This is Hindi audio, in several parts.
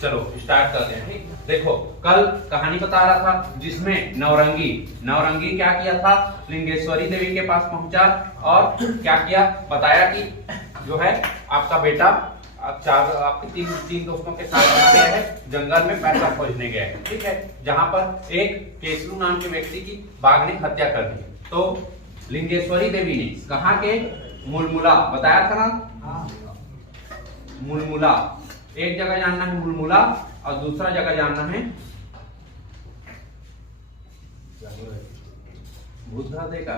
चलो स्टार्ट करते हैं। ठीक, देखो कल कहानी बता रहा था जिसमें नवरंगी क्या किया था, लिंगेश्वरी देवी के पास पहुंचा और क्या किया, बताया कि जो है आपका बेटा आपके तीन दोस्तों के साथ गया है, जंगल में पैसा खोजने गया है। ठीक है, जहां पर एक केसरू नाम के व्यक्ति की बाघ ने हत्या कर दी। तो लिंगेश्वरी देवी ने कहाँ के, मुलमुला बताया था ना, मुलमुला एक जगह जानना है मुलमुला और दूसरा जगह जानना है बुद्धा देगा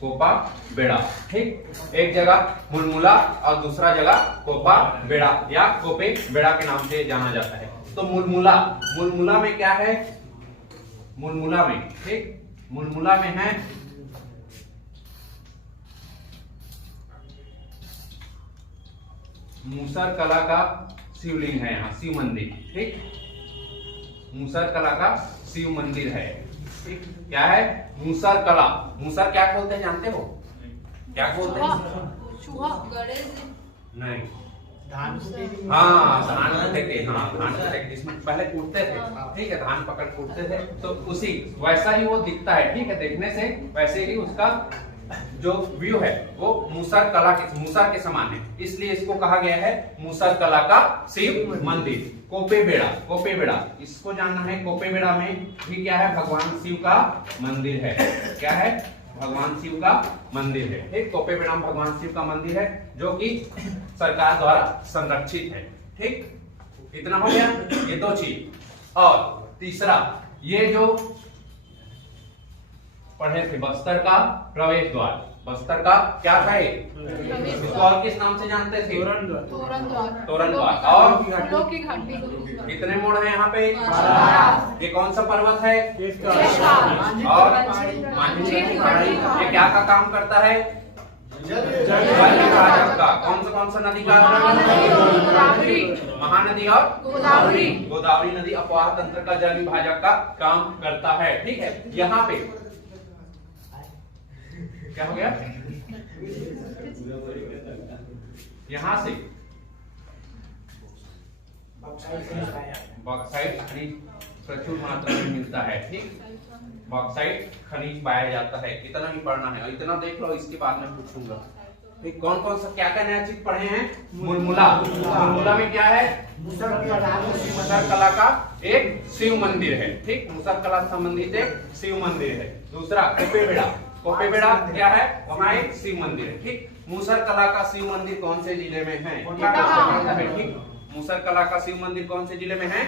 कोपा बेड़ा। ठीक, एक जगह मुलमुला और दूसरा जगह कोपा बेड़ा या कोपे बेड़ा के नाम से जाना जाता है। तो मुलमुला में क्या है, मुलमुला में, ठीक, मुलमुला में है मूसर कला का शिवलिंग है, यहाँ शिव मंदिर। ठीक, मूसर कला का शिव मंदिर है। ठीक, क्या है मूसर कला, मूसर क्या खोलते हैं जानते हो, क्या खोलते हैं? नहीं, हाँ धान कूटते थे, हाँ धान कूटते जिसमें पहले कूटते थे। ठीक है, धान पकड़ कूटते थे, तो उसी वैसा ही वो दिखता है। ठीक है, देखने से वैसे ही उसका जो व्यू है वो मूसर के समान है, इसलिए इसको कहा गया है मूसर कला का शिव मंदिर। कोपे बेड़ा इसको जानना है। कोपे बेड़ा में भी क्या है, भगवान शिव का मंदिर है। क्या है, भगवान शिव का मंदिर है। ठीक, कोपे बेड़ा में भगवान शिव का मंदिर है जो कि सरकार द्वारा संरक्षित है। ठीक, इतना हो गया, ये दो चीज। और तीसरा, ये जो पढ़े थे बस्तर का प्रवेश द्वार, बस्तर का क्या था, इसको और किस नाम से जानते थे, तोरण द्वार। और कितने मोड़ है यहाँ पे, ये कौन सा पर्वत है, और मांझी पहाड़ी। ये क्या का काम करता है, जल विभाजक का। कौन सा नदी का, महानदी और गोदावरी नदी अपवाह तंत्र का जल विभाजक का काम करता है। ठीक है, यहाँ पे क्या हो गया, यहां से बॉक्साइट खनिज प्रचुर मात्रा में मिलता है। ठीक, बॉक्साइट खनिज पाया जाता है। इतना ही पढ़ना है और इतना देख लो, इसके बाद में पूछूंगा। ठीक, कौन सा क्या नया चीज पढ़े हैं, मुलमुला में क्या है, मूसर कला का एक शिव मंदिर है। ठीक, मूसर कला से संबंधित एक शिव मंदिर है। दूसरा कोपे बेड़ा क्या है, वहाँ एक शिव मंदिर है। ठीक, मूसर कला का शिव मंदिर कौन से जिले में है, ठीक, मूसर कला का शिव मंदिर कौन से जिले में है,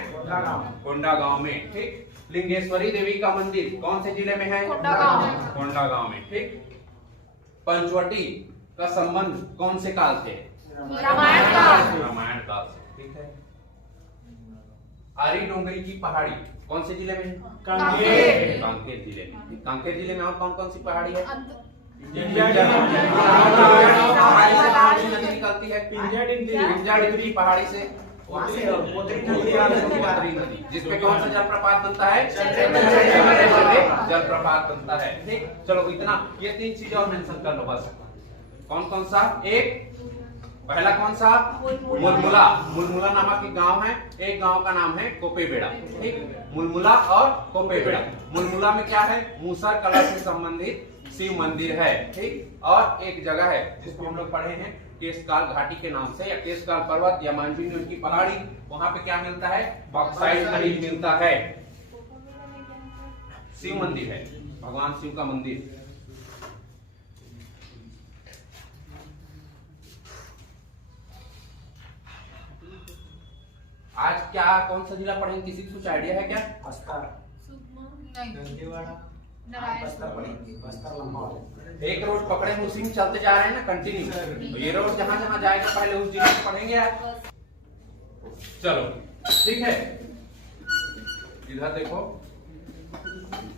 कोंडागांव में। ठीक, लिंगेश्वरी देवी का मंदिर कौन से जिले में है, कोंडागांव में। ठीक, पंचवटी का संबंध कौन से काल से, रामायण काल से। ठीक है, आरी डोंगरी की पहाड़ी कौन से जिले में, कांकेर जिले में। कांकेर जिले में और कौन सी पहाड़ी है, नदी निकलती है पिंजाडिंगरी पहाड़ी से, नदी जिसपे कौन सा जलप्रपात बनता है, जलप्रपात बनता है। ठीक, चलो इतना, ये तीन चीजें और मेंशन कर लो बस। कौन सा, एक पहला कौन सा, मुलमुला नामक एक गांव है, एक गांव का नाम है कोपे बेड़ा। ठीक, मुलमुला और कोपे बेड़ा। मुलमुला में क्या है, मूसर कला से संबंधित शिव मंदिर है। ठीक, और एक जगह है जिसको हम लोग पढ़े हैं केशकाल घाटी के नाम से, या केशकाल पर्वत या मांझी की पहाड़ी। वहां पे क्या मिलता है, बॉक्साइट खनिज मिलता है। शिव मंदिर है, भगवान शिव का मंदिर। आज क्या कौन सा जिला पढ़ेंगे, किसी को कुछ आइडिया है क्या, एक रोड पकड़े उसी में चलते जा रहे हैं ना कंटिन्यू, तो ये रोड जहां जहां जाएगा पहले उस जिले में पढ़ेंगे आप। चलो ठीक है, इधर देखो,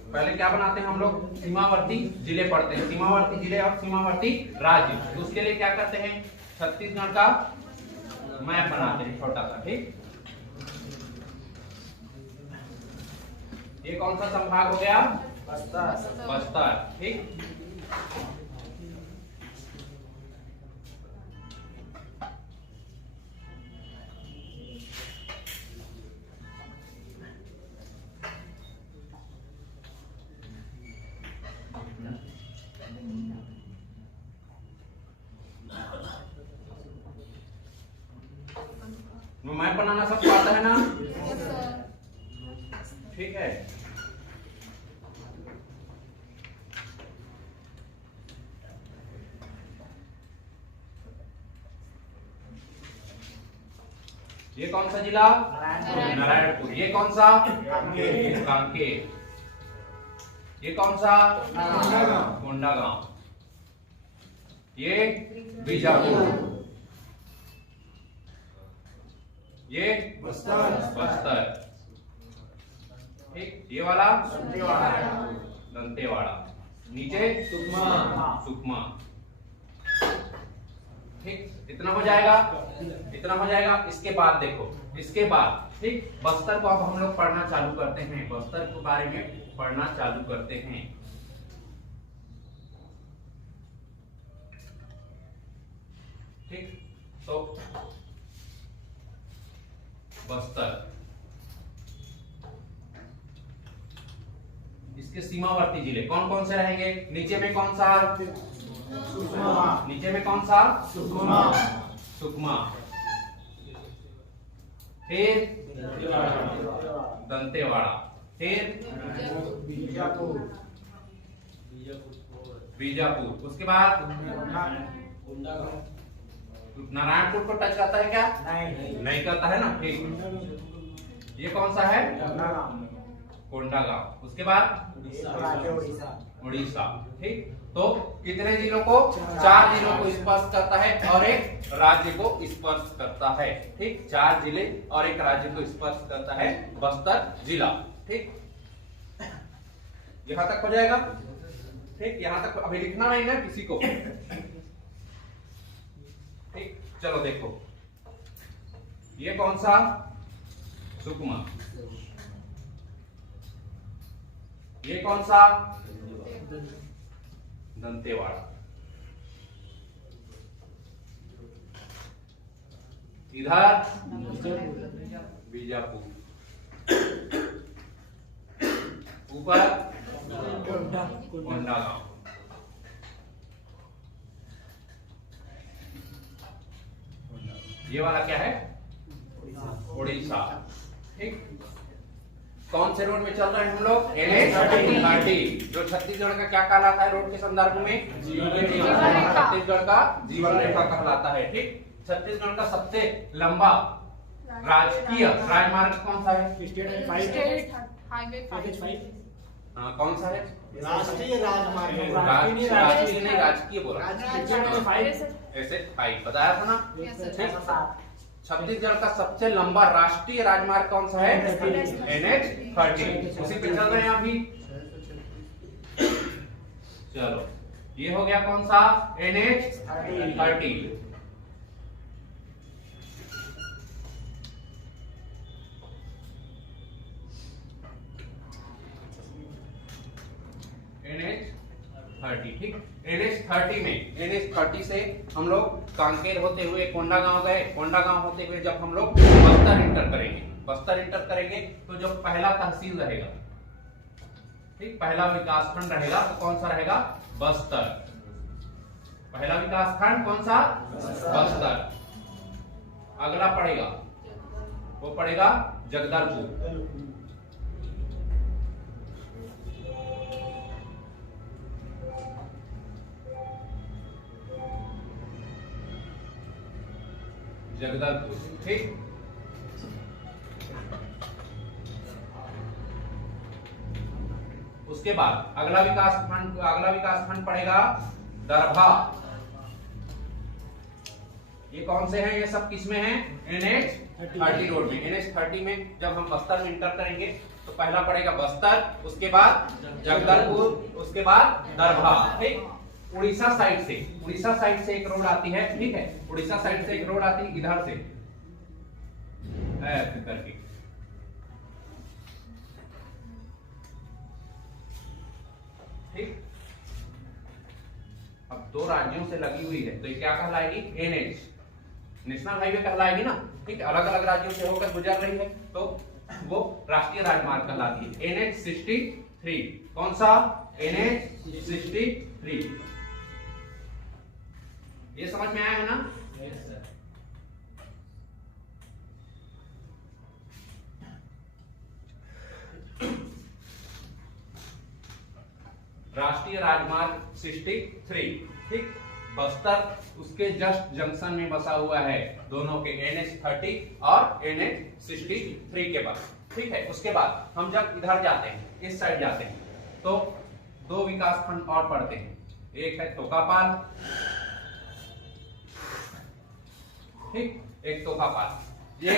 पहले क्या बनाते हैं हम लोग, सीमावर्ती जिले पढ़ते हैं, सीमावर्ती जिले और सीमावर्ती राज्य। तो उसके लिए क्या करते हैं, छत्तीसगढ़ का मैप बनाते हैं छोटा सा। ठीक, ये कौन सा संभाग हो गया, बस्तर। ठीक, मैप बनाना सबको आता है ना? ठीक है। ये कौन सा जिला? नारायणपुर। ये कौन सा? कांकेर। ये कौन सा? कोंडागांव। ये बीजापुर। ये बस्तर। ठीक। ये वाला दंतेवाड़ा। नीचे सुकमा। ठीक। इतना हो जाएगा, इतना हो जाएगा। इसके बाद देखो, इसके बाद ठीक बस्तर को अब हम लोग पढ़ना चालू करते हैं, बस्तर के बारे में पढ़ना चालू करते हैं। ठीक। तो बस्तर, इसके सीमावर्ती जिले कौन कौन से रहेंगे? नीचे में कौन सा? नीचे में कौन सा? सुकमा। फिर दंतेवाड़ा। फिर बीजापुर। उसके बाद नारायणपुर को टच करता है क्या? नहीं करता है ना। ठीक। ये कौन सा है? कोंडागांव। उसके बाद उड़ीसा। ठीक। तो कितने जिलों को? 4 जिलों को स्पर्श करता है और एक राज्य को स्पर्श करता है। ठीक। 4 जिले और एक राज्य को स्पर्श करता है बस्तर जिला। ठीक। यहां तक हो जाएगा। ठीक। यहां तक अभी लिखना नहीं ना किसी को। ठीक। चलो देखो, ये कौन सा? सुकमा। ये कौन सा? दंतेवाड़ा। इधर बीजापुर। ऊपर कोंडागांव। ये वाला क्या है? उड़ीसा। ठीक। कौन से रोड में चल रहे हैं हम लोग? NH-30, जो छत्तीसगढ़ का क्या कहलाता है रोड के संदर्भ में? छत्तीसगढ़ का जीवन रेखा कहलाता है। ठीक। छत्तीसगढ़ का सबसे लंबा राजकीय राजमार्ग कौन सा है? State highway 5। कौन सा है? राष्ट्रीय राजमार्ग। राष्ट्रीय नहीं, राजकीय बोला। ऐसे 5 बताया था ना। छत्तीसगढ़ का सबसे लंबा राष्ट्रीय राजमार्ग कौन सा है? NH-30। उसी पे चल रहे हैं अभी। चलो, ये हो गया कौन सा? NH-30। NH-30। ठीक। NH-30 में NH-30 से हम लोग कांकेर होते हुए कोंडागांव गए। कोंडागांव होते हुए जब हम लोग बस्तर इंटर करेंगे, बस्तर इंटर करेंगे तो जो पहला तहसील रहेगा, ठीक, पहला विकासखंड रहेगा तो कौन सा रहेगा? बस्तर। पहला विकासखंड कौन सा? बस्तर। अगला पड़ेगा, वो पड़ेगा जगदलपुर। जगदलपुर। ठीक। उसके बाद अगला विकासखंड पड़ेगा दरभा। ये कौन से हैं? ये सब किस में है? NH-30 रोड में। NH-30 में जब हम बस्तर में इंटर करेंगे तो पहला पड़ेगा बस्तर, उसके बाद जगदलपुर, उसके बाद दरभा। ठीक। उड़ीसा साइड से एक रोड आती है। ठीक है, उड़ीसा साइड से एक रोड आती है इधर से ऐसे करके। ठीक। अब 2 राज्यों से लगी हुई है तो ये क्या कहलाएगी? NH, नेशनल हाईवे कहलाएगी ना। ठीक। अलग अलग राज्यों से होकर गुजर रही है तो वो राष्ट्रीय राजमार्ग कहलाती है। NH-63। कौन सा? NH-63। ये समझ में आया है ना? राष्ट्रीय राजमार्ग 63, ठीक। बस्तर उसके जस्ट जंक्शन में बसा हुआ है, दोनों के NH30 और NH63 के बाद, ठीक है। उसके बाद हम जब इधर जाते हैं, इस साइड जाते हैं, तो दो विकास खंड और पड़ते हैं। एक है तोकापाल, ठीक, एक तोकापाल। ये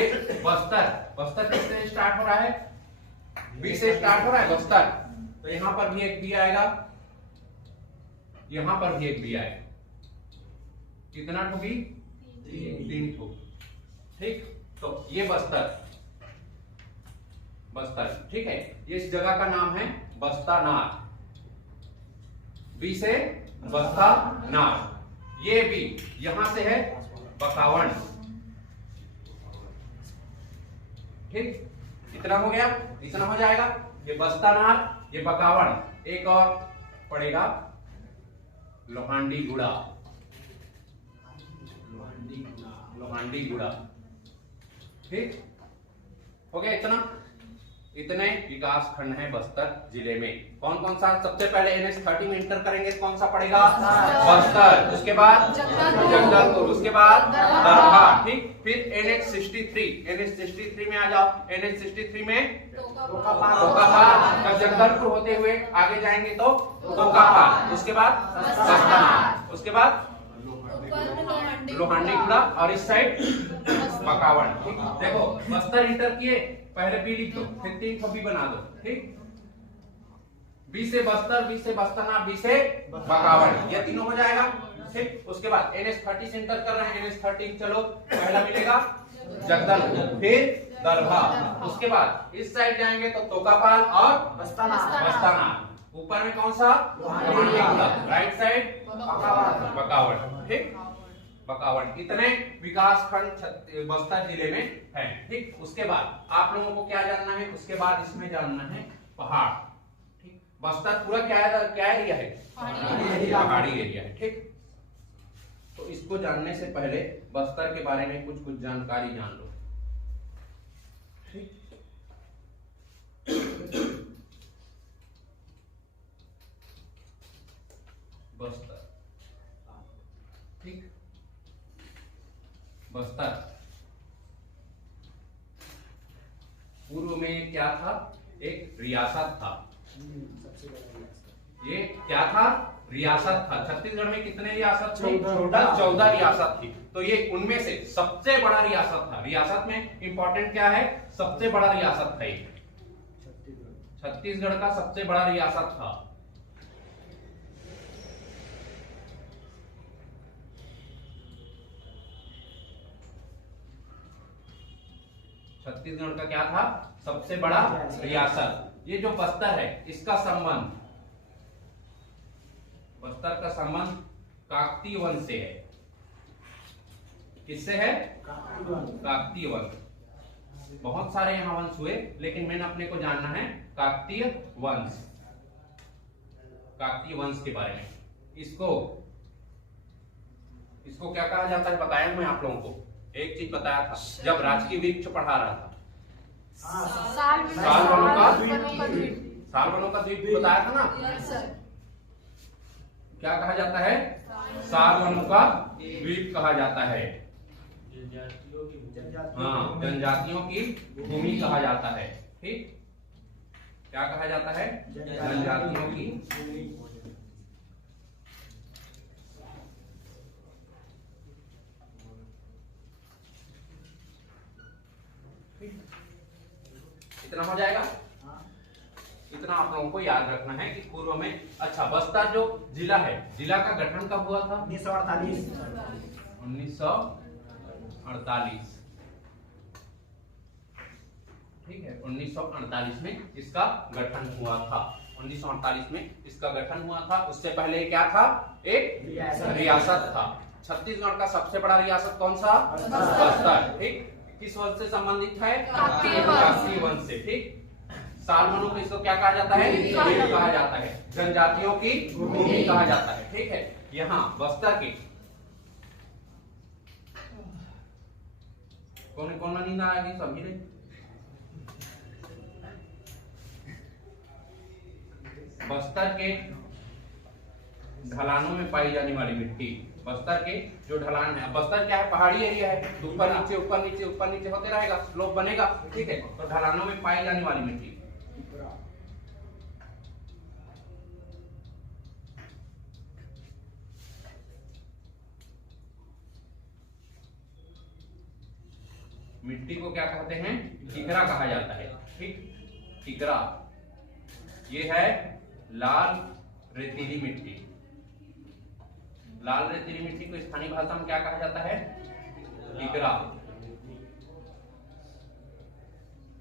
बस्तर किससे स्टार्ट हो रहा है? बी से स्टार्ट हो रहा है बस्तर, तो यहां पर भी एक बी आएगा, यहां पर भी एक बी आएगा। कितना ठो बी? 3 ठो, ठीक। तो ये बस्तर, ठीक है। इस जगह का नाम है बस्तानार, बी से बस्तानार। ये बी यहां से है बकावंड, ठीक। इतना हो गया, इतना हो जाएगा। ये बस्तानार, ये बकावंड। एक और पड़ेगा लोहांडी गुड़ा, ठीक हो गया। इतने विकास खंड है बस्तर जिले में। कौन कौन सा? सबसे पहले NH30 में इंटर करेंगे, कौन सा पड़ेगा? बस्तर। उसके बाद जगदलपुर, उसके बाद दरभा, ठीक। फिर NH63 में आ जाओ। NH63 में तोकापाल, जगदलपुर होते हुए आगे जाएंगे तो तोकापाल, उसके बाद बस्तानार, उसके बाद लोहांडी गुड़ा, और इस साइड बकावंड, ठीक। देखो बस्तर इंटर किए, पहले बी लिख दो, फिर 3 ठो बी बना दो, ठीक। बी से बस्तर, बी से बस्तानार, बी से बकावंड, ये तीनों हो जाएगा, ठीक। उसके बाद NH30 से इंटर कर रहे हैं, NH30 चलो पहला मिलेगा जगदलपुर, फिर दरभा, उसके बाद इस साइड जाएंगे तो तोकापाल और बस्तानार। ऊपर में कौन सा? राइट साइड बकावंड, ठीक, बकावंड। इतने विकास खंड बस्तर जिले में है, ठीक। उसके बाद आप लोगों को क्या जानना है? उसके बाद इसमें जानना है पहाड़, ठीक। बस्तर पूरा क्या एरिया है? पहाड़ी एरिया है, ठीक। तो इसको जानने से पहले बस्तर के बारे में कुछ जानकारी जान लो, ठीक। बस्तर, ठीक। बस्तर पूर्व में क्या था? एक रियासत था। ये क्या था? रियासत था। छत्तीसगढ़ में कितने रियासत थे? टोटल 14 रियासत थी। तो ये उनमें से सबसे बड़ा रियासत था। रियासत में इंपॉर्टेंट क्या है? सबसे बड़ा रियासत था ये। छत्तीसगढ़ का सबसे बड़ा रियासत था। छत्तीसगढ़ का क्या था? सबसे बड़ा रियासत। ये जो बस्तर है, इसका संबंध, बस्तर का संबंध काकतीय वंश से है। किससे है? काकतीय वंश। बहुत सारे यहाँ वंश हुए, लेकिन मैंने अपने को जानना है काकतीय वंश, काकतीय वंश के बारे में। इसको क्या कहा जाता है बताया मैं आप लोगों को। एक चीज बताया था जब राजकीय वृक्ष पढ़ा रहा था, सालवनों का द्वीप बताया था ना। क्या कहा जाता है? सालवनों का द्वीप कहा जाता है। हाँ, जनजातियों की भूमि कहा जाता है, ठीक। क्या कहा जाता है? जनजातियों की इतना हो जाएगा। इतना आप लोगों को याद रखना है कि पूर्व में। अच्छा, बस्तर जो जिला है, जिला का गठन कब हुआ था? 1948। 1948, ठीक है। 1948 में इसका गठन हुआ था। 1948 में इसका गठन हुआ था। उससे पहले क्या था? एक रियासत था। छत्तीसगढ़ का सबसे बड़ा रियासत कौन सा? बस्तर, ठीक। किस वंश से संबंधित है? काकतीय वंश से, ठीक। सालवनों को इसको क्या कहा जाता है? कहा जाता है। जनजातियों की भूमि कहा जाता है, ठीक है। यहाँ बस्तर के कौन नींद आएगी सभी ने? बस्तर के ढलानों में पाई जाने वाली मिट्टी। बस्तर के जो ढलान है, बस्तर क्या है, पहाड़ी एरिया है, तो ऊपर नीचे ऊपर नीचे ऊपर नीचे होते रहेगा, स्लोप बनेगा, ठीक है। तो ढलानों में पाई जाने वाली मिट्टी। मिट्टी को क्या कहते हैं, टिकरा कहा जाता है, ठीक। टिकरा ये है लाल रेतीली मिट्टी। लाल रेतीली मिट्टी को स्थानीय भाषा में क्या कहा जाता है, टिकरा,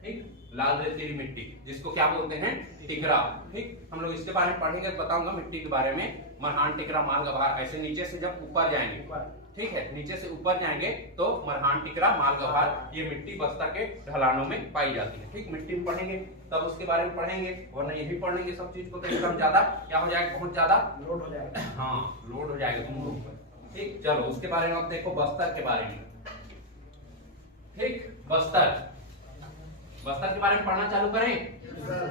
ठीक। लाल रेतीली मिट्टी जिसको क्या बोलते हैं, टिकरा, ठीक। हम लोग इसके बारे में पढ़ेंगे, बताऊंगा मिट्टी के बारे में। मरहान, टिकरा, मालगभार, ऐसे नीचे से जब ऊपर जाएंगे, ठीक है, नीचे से ऊपर जाएंगे तो मरहान, टिकरा, मालगभार, ये मिट्टी बस्तर के ढलानों में पाई जाती है, ठीक। मिट्टी में पढ़ेंगे तब उसके बारे में पढ़ेंगे, वरना यही पढ़ेंगे सब चीज को तो एकदम ज्यादा क्या हो जाएगा, बहुत ज्यादा लोड हो जाएगा। हाँ, लोड हो जाएगा तुम लोग पर, ठीक। चलो उसके बारे में अब देखो, बस्तर के बारे में, ठीक। बस्तर के बारे में पढ़ना चालू करें,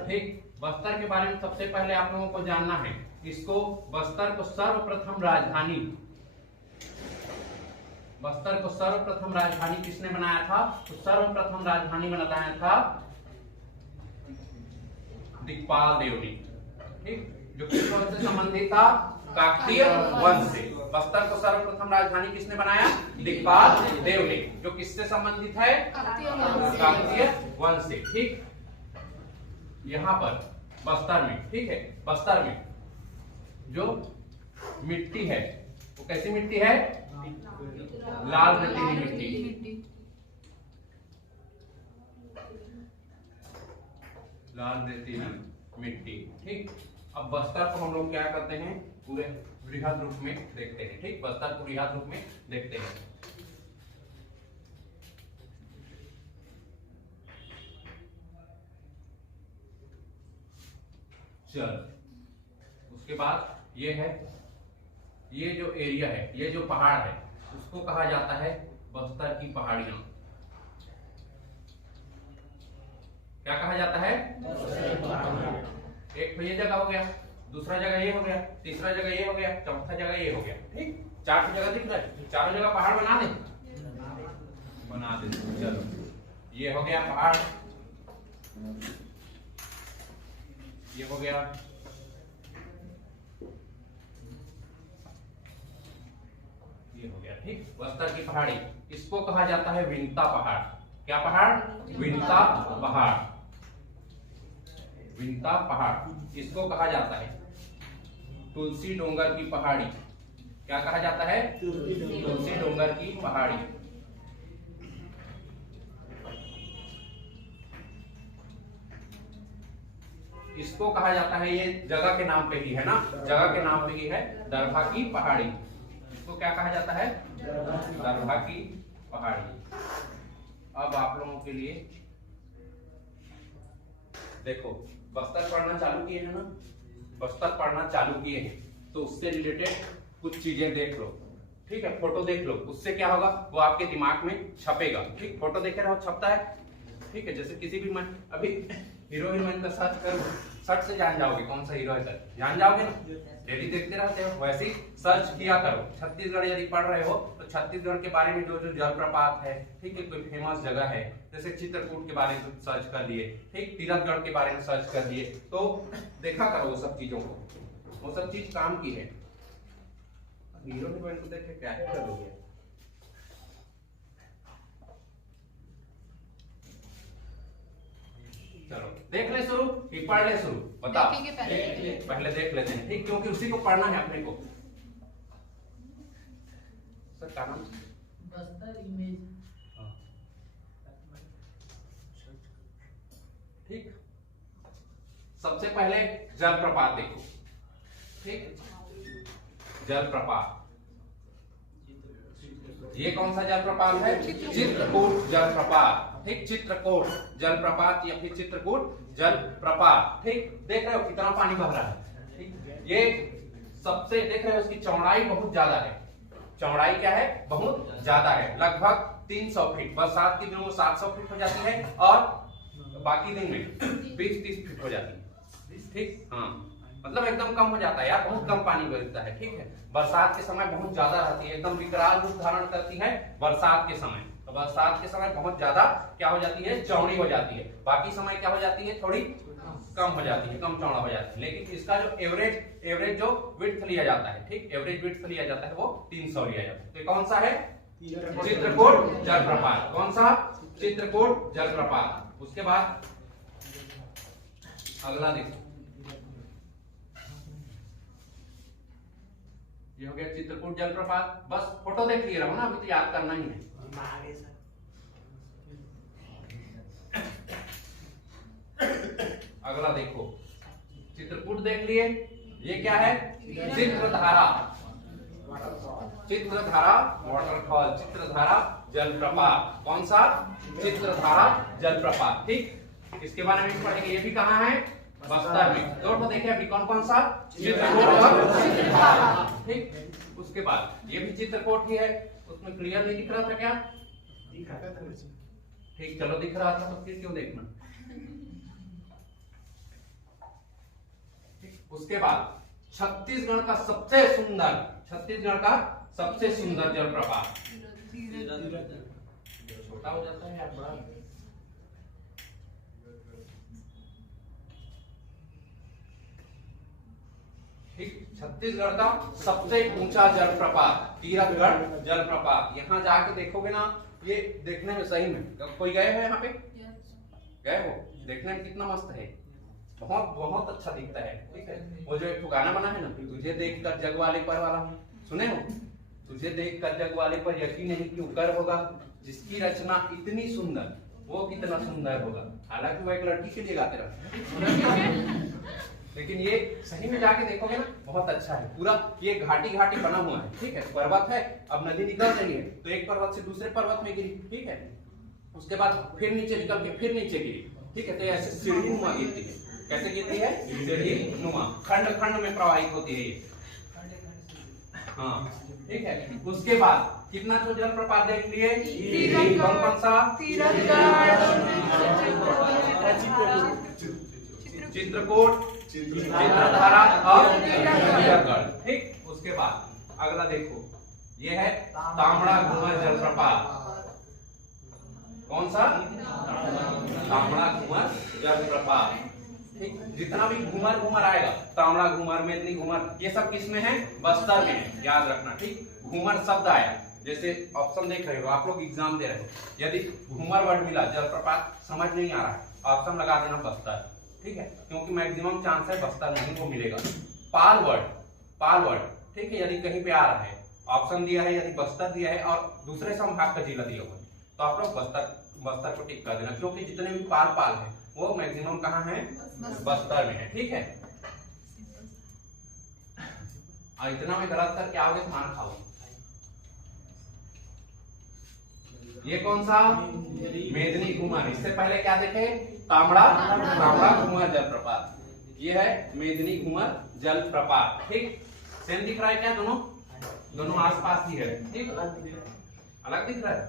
ठीक। बस्तर के बारे में सबसे पहले आप लोगों को जानना है, इसको बस्तर को सर्वप्रथम राजधानी किसने बनाया था, तो सर्वप्रथम राजधानी बनाया था दिक्पाल देव ने, ठीक। जो किस वंश से संबंधित था, काकतीय वंश से। बस्तर को सर्वप्रथम राजधानी किसने बनाया, दिक्पाल देव ने, जो किससे संबंधित है, काकतीय वंश से, ठीक। यहाँ पर बस्तर में, ठीक है, बस्तर में जो मिट्टी है वो कैसी मिट्टी है, लाल रेतीली मिट्टी, लाल रेतीली मिट्टी, ठीक। अब बस्तर को हम लोग क्या करते हैं, पूरे बृहद रूप में देखते हैं, ठीक। बस्तर को बृहद रूप में देखते हैं। चल उसके बाद ये है, ये जो एरिया है, ये जो पहाड़ है, उसको कहा जाता है बस्तर की पहाड़ियां। क्या कहा जाता है, एक तो ये जगह हो गया, दूसरा जगह ये हो गया, तीसरा जगह ये हो गया, चौथा जगह ये हो गया, ठीक। 4 जगह दिख रहा है, चारों जगह पहाड़ बना दे, चलो ये हो गया पहाड़, ये हो गया, ये हो गया, ठीक। बस्तर की पहाड़ी, इसको कहा जाता है विंता पहाड़। क्या पहाड़, विंता पहाड़, विंता पहाड़। इसको कहा जाता है तुलसी डोंगर की पहाड़ी। क्या कहा जाता है, तुलसी डोंगर की पहाड़ी। इसको कहा जाता है, ये जगह के नाम पे ही है ना, जगह के नाम पे ही है, दरभा की पहाड़ी। इसको क्या कहा जाता है, दरभा की पहाड़ी। अब आप लोगों के लिए देखो, बस्तर पढ़ना चालू किए हैं ना, बस्तर पढ़ना चालू किए हैं तो उससे रिलेटेड कुछ चीजें देख लो, ठीक है। फोटो देख लो, उससे क्या होगा, वो आपके दिमाग में छपेगा, ठीक। फोटो देखे रहो, छपता है, ठीक है। जैसे किसी भी मन, अभी हीरो हीरोइन का सर्च करो, सर्च से जान जाओगे कौन सा हीरो है, सर जान जाओगे ना, डेली देखते रहते हो, वैसे ही सर्च किया करो। छत्तीसगढ़ यदि पढ़ रहे हो तो छत्तीसगढ़ के बारे में जो जो जलप्रपात है, ठीक है, कोई फेमस जगह है, जैसे चित्रकूट के बारे में सर्च कर लिए, ठीक, तीरथगढ़ के बारे में सर्च कर लिए, तो देखा करो वो सब चीजों को, वो सब चीज काम की है। हीरो हीरोइन को देख के क्या है करोगे, चलो देख ले शुरू, पढ़ ले शुरू, बताओ पहले देख लेते हैं, ठीक, क्योंकि उसी को पढ़ना है अपने को। सर क्या नाम, बस्तर इमेज, ठीक। सबसे पहले जलप्रपात देखो, ठीक, जलप्रपात, ये कौन सा जलप्रपात है, चित्रकूट जलप्रपात, ठीक। चित्रकूट जलप्रपात या फिर चित्रकूट जलप्रपात, ठीक। देख रहे हो कितना पानी बह रहा है, ठीक। ये सबसे देख रहे हो, इसकी चौड़ाई बहुत ज्यादा है, चौड़ाई क्या है, बहुत ज्यादा है, लगभग 300 फीट। बरसात के दिनों में 700 फीट हो जाती है और बाकी दिन में 20-30 फीट हो जाती है, ठीक। हाँ, मतलब एकदम कम हो जाता है यार, बहुत कम पानी बरसता है। ठीक है, बरसात के समय बहुत ज्यादा रहती है, एकदम विकराल रूप धारण करती है बरसात के समय। तो बरसात के समय बहुत ज्यादा क्या हो जाती है, चौड़ी हो जाती है। बाकी समय क्या हो जाती है, थोड़ी कम हो जाती है, कम चौड़ा हो जाती है। लेकिन इसका जो एवरेज जो विड्थ लिया जाता है, ठीक, एवरेज विड्थ लिया जाता है वो 300 लिया जाता है। तो कौन सा है, चित्रकूट जलप्रपात। कौन सा, चित्रकूट जलप्रपात। उसके बाद अगला देखो, ये हो गया चित्रकूट जलप्रपात। बस फोटो देख लिए रहो ना, अभी तो याद करना ही है। अगला देखो, चित्रकूट देख लिए, ये क्या है, चित्रधारा। चित्रधारा वाटरफॉल, चित्रधारा जलप्रपात। कौन सा, चित्रधारा जलप्रपात। ठीक, इसके बारे में पढ़ेंगे। ये भी कहाँ है, बस्तर में। दो देखे अभी, कौन कौन सा, चित्रकूट और चित्रधारा। ठीक, उसके बाद ये भी चित्रकूट ही है। उसमें क्लियर नहीं दिख रहा था क्या, दिख रहा था। ठीक, चलो दिख रहा था तो फिर क्यों देखना। उसके बाद छत्तीसगढ़ का सबसे सुंदर, छत्तीसगढ़ का सबसे सुंदर जलप्रपात। छोटा हो जाता है यार, बड़ा। ठीक, छत्तीसगढ़ का सबसे ऊंचा जलप्रपात तीरथगढ़ जलप्रपात। यहाँ जाके देखोगे ना, ये देखने में सही में, कोई गए हैं यहाँ पे, गए हो, देखने में कितना मस्त है, बहुत बहुत अच्छा दिखता है। ठीक है, वो जो एक गाना बना है ना, तुझे देखकर जग वाले पर वाला, सुने हो, तुझे देखकर जग वाले पर यकीन नहीं क्यों कर होगा, जिसकी रचना इतनी सुंदर वो कितना सुंदर होगा। हालांकि वो एक लड़की के लिए गाते रहते लेकिन ये सही में जाके देखोगे ना, बहुत अच्छा है। पूरा ये घाटी घाटी बना हुआ है। ठीक है, पर्वत है, अब नदी निकल रही है तो एक पर्वत से दूसरे पर्वत में गिरी। ठीक है, उसके बाद फिर नीचे निकल के फिर नीचे गिरी। ठीक है, तो ऐसे सीढ़ी नुमा गिरती है। कैसे गिरती है, सीढ़ी नुमा, खंड खंड में प्रवाहित होती है ये। हाँ, ठीक है। उसके बाद कितना तो जलप्रपात देख लिए, कौन कौन सा, चित्रकूट, चित्रधारा और तीरथगढ़। ठीक, उसके बाद अगला देखो, ये है तांबड़ा घूमर जलप्रपात। कौन सा, तांबड़ा घूमर जलप्रपात। ठीक, जितना भी घूमर आएगा, तांबड़ा घूमर, मेदिनी घूमर, ये सब किसमें है, बस्तर में है, याद रखना। ठीक, घूमर शब्द आया, जैसे ऑप्शन देख रहे हो आप लोग, एग्जाम दे रहे हो, यदि घूमर वर्ड मिला, जलप्रपात समझ नहीं आ रहा है, ऑप्शन लगा देना बस्तर। ठीक है, क्योंकि मैक्सिमम चांस है बस्तर नहीं को मिलेगा। पाल वर्ड, ठीक है, यदि कहीं पे आ रहा है, ऑप्शन दिया है, यदि बस्तर दिया है और दूसरे संभाग का जिला दिया हुआ है, तो आप लोग बस्तर को टिक कर देना, क्योंकि जितने भी पाल है वो मैक्सिमम कहाँ है, बस्तर में है। ठीक है, और इतना में गलत करके आओगे तो मान खाओ। ये कौन सा, मेदिनी घूमर। इससे पहले क्या देखे, तांबड़ा घूमर जलप्रपात। ये है मेदिनी घूमर जलप्रपात। ठीक, सेम दिख रहा है क्या, दोनों आसपास ही है। ठीक, अलग दिख रहा है,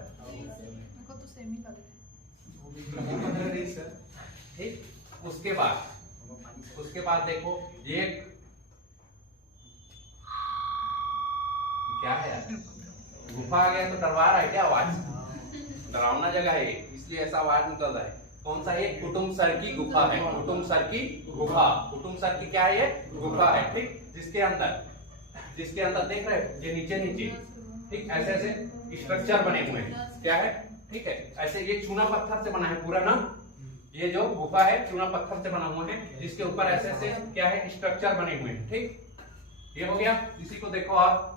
तो सेम ही लग रहा है। ठीक, उसके बाद देखो, ये क्या है यार, गुफा आ गया तो डरवा रहा है क्या, आवाज डरावना जगह है इसलिए ऐसा आवाज निकल रहा है। कौन सा, ये कुटुमसर की गुफा है, कुटुमसर की गुफा। कुटुमसर की क्या है, ये गुफा है। ठीक, जिसके अंदर देख रहे हो, ये नीचे, ठीक, ऐसे स्ट्रक्चर बने हुए हैं। क्या है, ठीक है, ऐसे ये चूना पत्थर से बना है पूरा ना, ये जो गुफा है चूना पत्थर से बना हुआ है, जिसके ऊपर ऐसे क्या है, स्ट्रक्चर बने हुए हैं। ठीक, ये हो गया। इसी को देखो आप,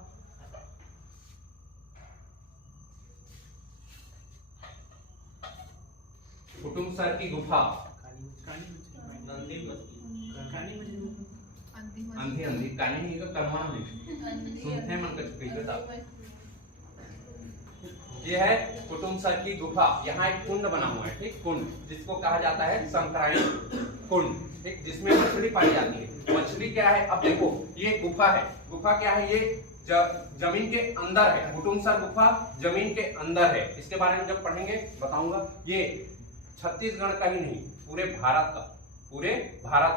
कुटुमसर की गुफा, अंधी कानी का कर्मा नहीं सुनते मन का। ये है कुटुमसर की गुफा। यहाँ एक कुंड बना हुआ है, ठीक, कुंड, जिसको कहा जाता है संक्रांति कुंड। ठीक, जिसमें मछली पाई जाती है। मछली क्या है, अब देखो, ये गुफा है, गुफा क्या है, ये जमीन के अंदर है। कुटुमसर गुफा जमीन के अंदर है। इसके बारे में जब पढ़ेंगे बताऊंगा। ये छत्तीसगढ़ का ही नहीं, पूरे भारत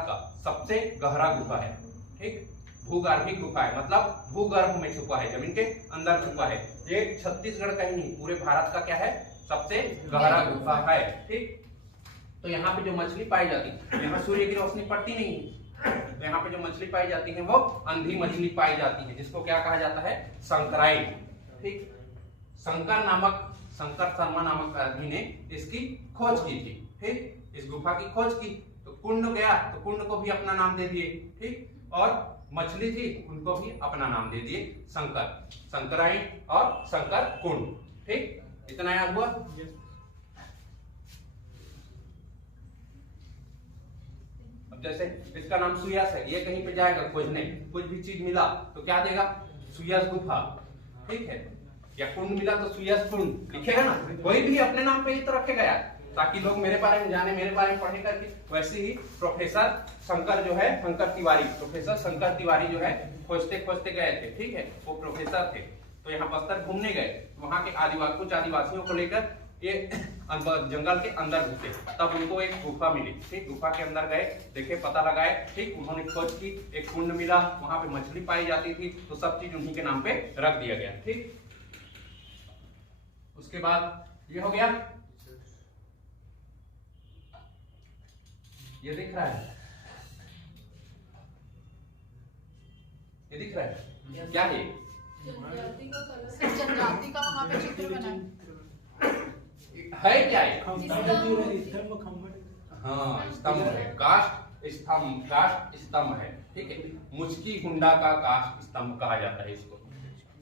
का सबसे गहरा गुफा है। ठीक, भूगर्भिक गुफा है, मतलब भूगर्भ में छुपा है, जमीन के अंदर छुपा है। ये छत्तीसगढ़ का ही नहीं, पूरे भारत का क्या है, सबसे गहरा गुफा है। ठीक, तो यहाँ पे जो मछली पाई जाती है, यहाँ सूर्य की रोशनी पड़ती नहीं है, तो यहाँ पे जो मछली पाई जाती है वो अंधी मछली पाई जाती है, जिसको क्या कहा जाता है, संकराइट। ठीक, शंकर शर्मा नामक आदमी ने इसकी खोज की थी। ठीक, इस गुफा की खोज की, तो कुंड गया, तो कुंड को भी अपना नाम दे दिए। ठीक, और मछली थी, उनको भी अपना नाम दे दिए, शंकर, शंकराइट और शंकर कुंड। ठीक, इतना याद हुआ। अब जैसे इसका नाम सुयास है, ये कहीं पे जाएगा खोजने, कुछ भी चीज मिला तो क्या देगा, सुयास गुफा। ठीक है, या कुंड मिला तो सुयास कुंड लिखेगा ना, कोई भी अपने नाम पे ही तो रखेगा यार, ताकि लोग मेरे बारे में जाने, मेरे बारे में पढ़े करके। वैसे ही प्रोफेसर शंकर जो है, शंकर तिवारी, प्रोफेसर शंकर तिवारी जो है खोजते खोजते गए थे। ठीक है, वो प्रोफेसर थे, तो यहाँ बस्तर घूमने गए, वहाँ के कुछ आदिवासियों को लेकर ये जंगल के अंदर घुसे, तब उनको एक गुफा मिली। ठीक, गुफा के अंदर गए, देखे, पता लगाए। ठीक, उन्होंने खोज की, एक कुंड मिला, वहां पे मछली पाई जाती थी, तो सब चीज उन्हीं के नाम पे रख दिया गया। ठीक, उसके बाद ये हो गया, ये दिख रहा है, ये दिख रहा है क्या है, जनजाति का वहाँ पे चित्र बना है क्या है? हाँ, स्तंभ है, काष्ठ स्तंभ, काष्ठ स्तंभ है। ठीक है, मुचकी हुंडा का काष्ठ स्तंभ कहा जाता है इसको।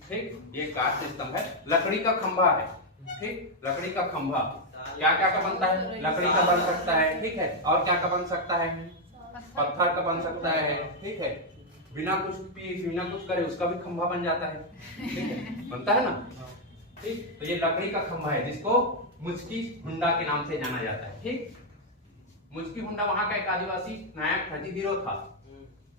ठीक, ये काष्ठ स्तंभ है, लकड़ी का खंभा है। ठीक, लकड़ी का खंभा क्या क्या का बनता है, लकड़ी का बन सकता है। ठीक है, और क्या का बन सकता है, पत्थर का बन सकता है। ठीक है, बिना कुछ करे उसका भी खंभा बन जाता है। ठीक है, बनता है ना। ठीक, तो ये लकड़ी का खंभा है, जिसको मुचकी हुंडा के नाम से जाना जाता है। ठीक, मुचकी हुंडा वहां का एक आदिवासी नायक हजीदिरो था।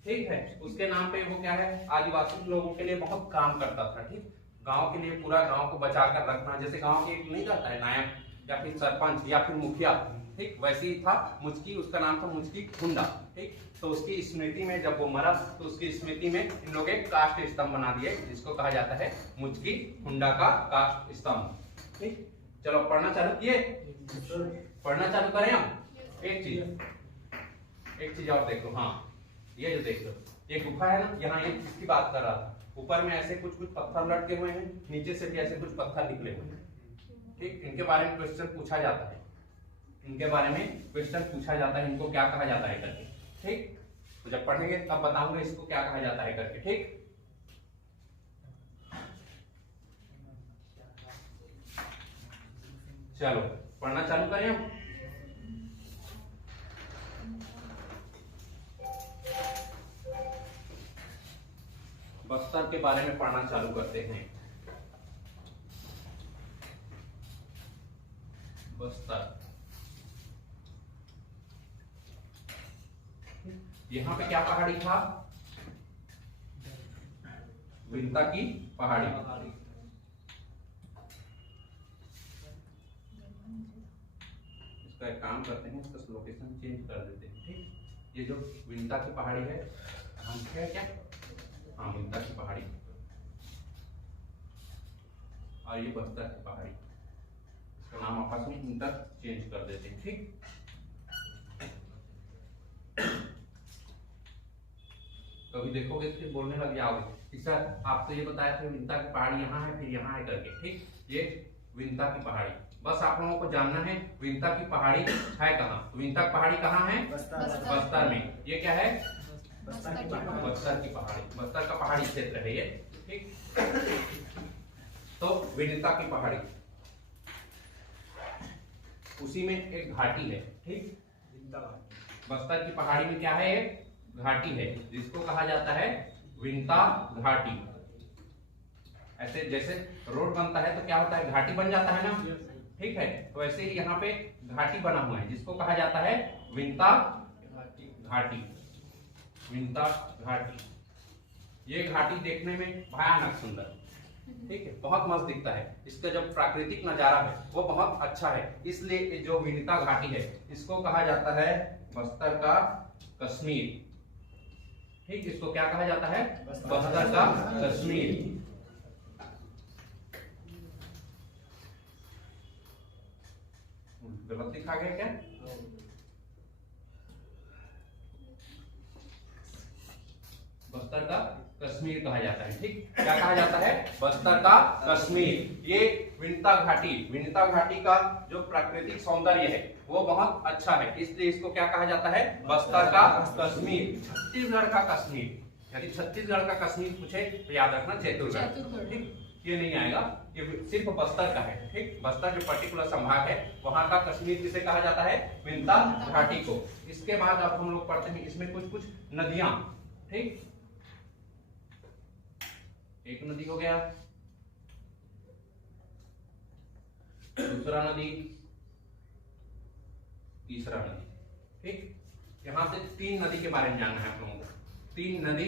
ठीक है, उसके नाम पे वो क्या है, आदिवासी लोगों के लिए बहुत काम करता था। ठीक, गांव के लिए, पूरा गांव को बचा कर रखना, जैसे गांव के एक नहीं रहता है नायक या फिर सरपंच या फिर मुखिया। ठीक, वैसे ही था मुचकी, उसका नाम था मुचकी हुंडा। ठीक, तो उसकी स्मृति में जब वो मरा, तो उसकी स्मृति में इन लोग एक काष्ठ स्तंभ बना दिए, जिसको कहा जाता है मुचकी हुंडा का काष्ठ स्तंभ। ठीक, चलो पढ़ना चालू किए, पढ़ना चालू करें हम। एक चीज और देखो, हाँ ये जो देख लो, ये गुफा है ना, यहाँ ये किसकी बात कर रहा था, ऊपर में ऐसे कुछ कुछ पत्थर लटके हुए हैं, नीचे से भी ऐसे कुछ पत्थर निकले हुए हैं। ठीक, इनके बारे में क्वेश्चन पूछा जाता है, इनके बारे में क्वेश्चन पूछा जाता है, इनको क्या कहा जाता है करके। ठीक, तो जब पढ़ेंगे तब बताऊंगा इसको क्या कहा जाता है करके। ठीक, चलो पढ़ना चालू करें हम। बस्तर के बारे में पढ़ना चालू करते हैं। बस्तर, यहाँ पे क्या पहाड़ी था, विंता की पहाड़ी। इसका एक काम करते हैं, इसका लोकेशन चेंज कर देते हैं। ठीक, ये जो विंता की पहाड़ी है, हम है क्या, हाँ विंता की पहाड़ी, और ये बस्तर की पहाड़ी, इसका नाम आपस में इंटरचेंज कर देते हैं। ठीक, कभी देखोगे फिर बोलने लग जाओगे कि सर आप तो ये बताए थे विंता की पहाड़ी यहाँ है, फिर यहाँ है करके। ठीक, ये विंता की पहाड़ी, बस आप लोगों को जानना है विंता की पहाड़ी है कहाँ। विंता की पहाड़ी कहाँ है, बस्तर में। ये क्या है, बस्तर की पहाड़ी, बस्तर का पहाड़ी क्षेत्र है ये। ठीक, तो विंता की पहाड़ी, उसी में एक घाटी है। ठीक, बस्तर की पहाड़ी में क्या है, एक घाटी है, जिसको कहा जाता है विंता घाटी। ऐसे जैसे रोड बनता है तो क्या होता है, घाटी बन जाता है ना। ठीक है, तो ऐसे ही यहाँ पे घाटी बना हुआ है, जिसको कहा जाता है विंता घाटी, विंता घाटी। ये घाटी देखने में भयानक सुंदर, ठीक है, बहुत मस्त दिखता है। इसका जो प्राकृतिक नजारा है वो बहुत अच्छा है, इसलिए जो विंता घाटी है इसको कहा जाता है बस्तर का कश्मीर। ठीक, इसको क्या कहा जाता है? बस्तर का कश्मीर। गलत लिखा गया क्या? बस्तर का कश्मीर कहा जाता है। ठीक, क्या कहा जाता है? बस्तर का कश्मीर। ये विंध्या घाटी का जो प्राकृतिक सौंदर्य है वो बहुत अच्छा है, इसलिए इसको क्या कहा जाता है? बस्तर का कश्मीर। छत्तीसगढ़ का कश्मीर, यदि छत्तीसगढ़ का कश्मीर पूछे तो याद रखना चैतुरगढ़। ठीक, ये नहीं आएगा, ये सिर्फ बस्तर का है। ठीक, बस्तर जो पर्टिकुलर संभाग है वहां का कश्मीर किसे कहा जाता है? विंध्या घाटी को। इसके बाद अब हम लोग पढ़ते हैं इसमें कुछ कुछ नदियां। ठीक, एक नदी हो गया, दूसरा नदी, तीसरा नदी। ठीक, यहां से 3 नदी के बारे में जानना है आप लोगों को। 3 नदी,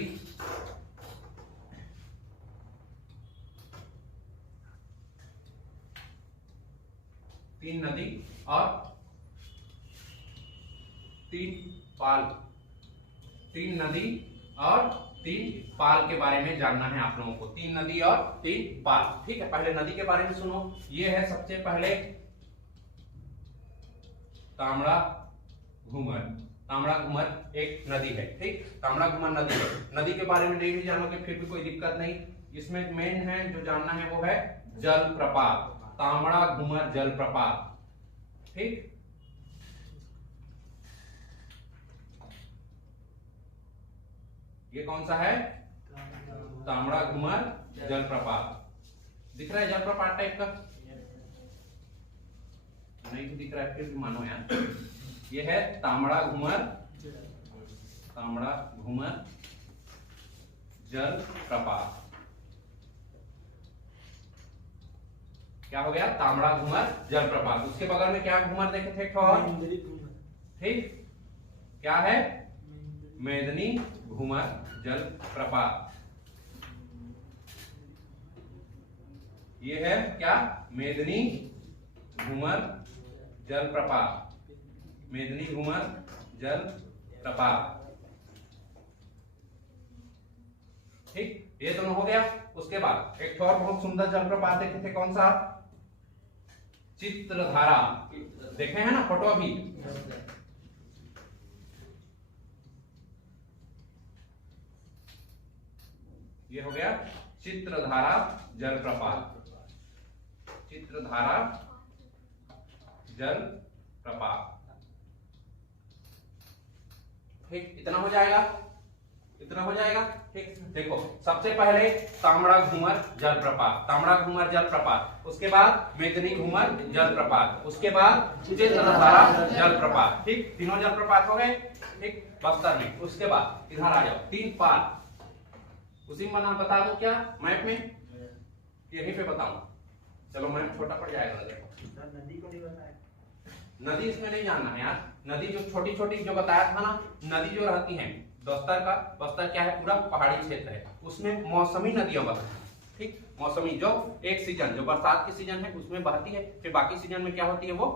और 3 पाल। 3 नदी और 3 पाल के बारे में जानना है आप लोगों को। 3 नदी और 3 पाल। ठीक है, पहले नदी के बारे में सुनो। ये है सबसे पहले तामड़ा घूमर। तामड़ा घूमर एक नदी है। ठीक, तामड़ा घूमर नदी है। नदी के बारे में नहीं भी जानोगे फिर भी कोई दिक्कत नहीं। इसमें मेन है जो जानना है वो है जलप्रपात, तामड़ा घूमर जलप्रपात। ठीक, ये कौन सा है? तामड़ा घूमर जलप्रपात। दिख रहा है जलप्रपात टाइप का? नहीं तो दिख रहा है फिर भी मानो यार। ये है तामड़ा घूमर जलप्रपात। क्या हो गया? तामड़ा घूमर जलप्रपात। उसके बगल में क्या घूमर देखे थे? ठीक, क्या है? मेदनी घूमर जलप्रपात। ये है क्या? मेदनी घूमर जलप्रपात। मेदनी घूमर जलप्रपात। ठीक, ये दोनों हो गया। उसके बाद एक और बहुत सुंदर जलप्रपात देखे थे, कौन सा? चित्रधारा। देखे हैं ना फोटो अभी? ये हो गया चित्रधारा जलप्रपात। चित्रधारा जलप्रपात। ठीक, इतना हो जाएगा, इतना हो जाएगा। ठीक, देखो सबसे पहले तामड़ा घूमर जलप्रपात, तामड़ा घूमर जलप्रपात। उसके बाद मेदनी घूमर जलप्रपात। उसके बाद चित्रधारा जलप्रपात। ठीक, तीनों जलप्रपात हो गए। ठीक, बस्तर में। उसके बाद इधर आ जाओ, 3 पाल। उसी में नाम बता दो क्या मैप में? यहीं पे बताऊं। चलो मैप छोटा पड़ जाएगा। देखो नदी को नहीं बताया। नदी इसमें नहीं जानना है यार। नदी जो छोटी छोटी जो बताया था ना, नदी जो रहती है बस्तर क्या है? पूरा पहाड़ी क्षेत्र है, उसमें मौसमी नदियां बहती हैं। ठीक, मौसमी जो एक सीजन, जो बरसात के सीजन है उसमें बहती है, फिर बाकी सीजन में क्या होती है? वो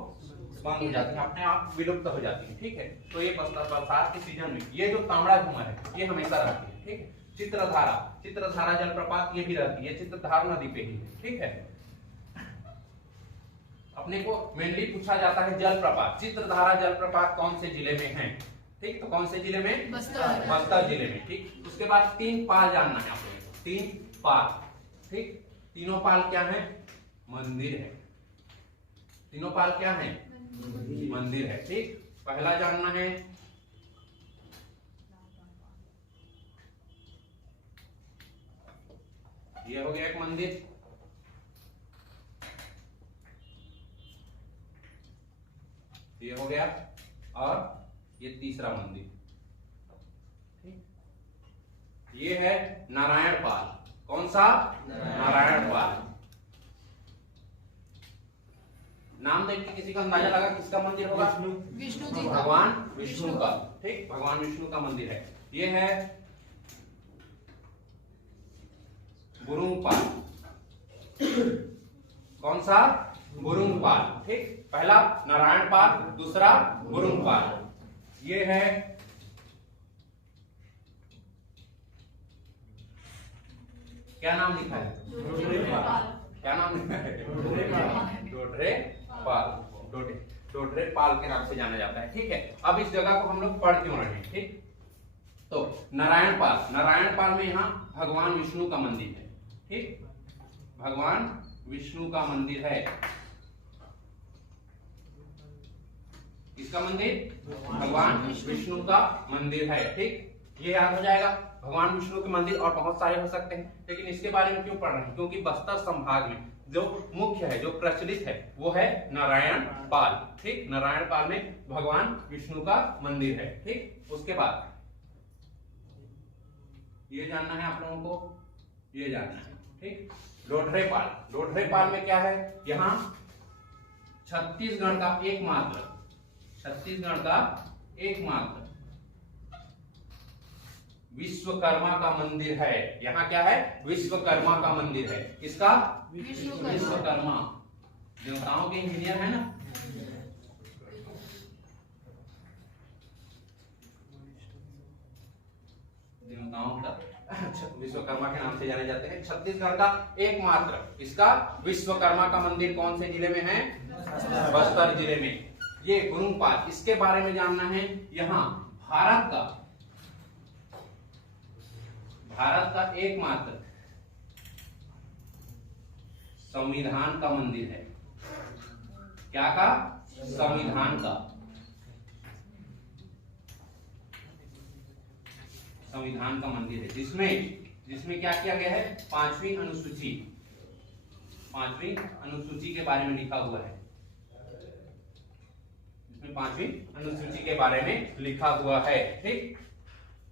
बंद हो जाती है, अपने आप विलुप्त हो जाती है। ठीक है, तो ये बरसात के सीजन में ये जो तामड़ा घूमर है ये हमेशा रहती है। ठीक है, चित्रधारा जलप्रपात ये भी रहती है, चित्रधारा नदी पे ही। ठीक है, अपने को मेनली पूछा जाता है जलप्रपात, चित्रधारा जलप्रपात कौन से जिले में है? ठीक, तो कौन से जिले में? बस्तर जिले में। ठीक, उसके बाद 3 पाल जानना है आपको। 3 पाल। ठीक, तीनों पाल क्या है? मंदिर है। तीनों पाल क्या है? मंदिर है। ठीक, पहला जानना है ये हो गया एक मंदिर। ये हो गया, और ये तीसरा मंदिर। ठीक, ये है नारायण पाल। कौन सा? नारायण पाल। नाम देख के किसी का अंदाजा लगा किसका मंदिर होगा? विष्णु जी, भगवान विष्णु का। ठीक, भगवान विष्णु का मंदिर है। ये है बुरुंगपाल। कौन सा? बुरुंगपाल। ठीक, पहला नारायण पाल, दूसरा बुरुंगपाल। ये है क्या नाम लिखा है? क्या नाम लिखा है? डोडरेपाल। डोडरेपाल के नाम से जाना जाता है। ठीक है, अब इस जगह को हम लोग पढ़ क्यों रहे हैं? ठीक, तो नारायणपाल में यहाँ भगवान विष्णु का मंदिर है। ठीक, भगवान विष्णु का मंदिर है। किसका मंदिर? भगवान विष्णु का मंदिर है। ठीक, ये याद हो जाएगा। भगवान विष्णु के मंदिर और बहुत सारे हो सकते हैं, लेकिन इसके बारे में क्यों पढ़ रहे हैं? क्योंकि बस्तर संभाग में जो मुख्य है, जो प्रचलित है, वो है नारायणपाल। ठीक, नारायणपाल में भगवान विष्णु का मंदिर है। ठीक, उसके बाद ये जानना है आप लोगों को, ये जानना है। ठीक, डोडरेपाल में क्या है? यहाँ छत्तीसगढ़ का एकमात्र विश्वकर्मा का मंदिर है। यहाँ क्या है? विश्वकर्मा का मंदिर है। किसका? विश्वकर्मा। देवताओं के इंजीनियर है ना। देवताओं का विश्वकर्मा के नाम से जाने जाते हैं। छत्तीसगढ़ का एकमात्र इसका विश्वकर्मा का मंदिर कौन से जिले में है? बस्तर जिले में। ये गुरुंगपाल, इसके बारे में जानना है। यहाँ भारत का एकमात्र संविधान का मंदिर है। क्या का? संविधान का मंदिर है, जिसमें क्या किया गया है? पांचवी अनुसूची के बारे में लिखा हुआ है। पांचवी अनुसूची के बारे में लिखा हुआ है। ठीक,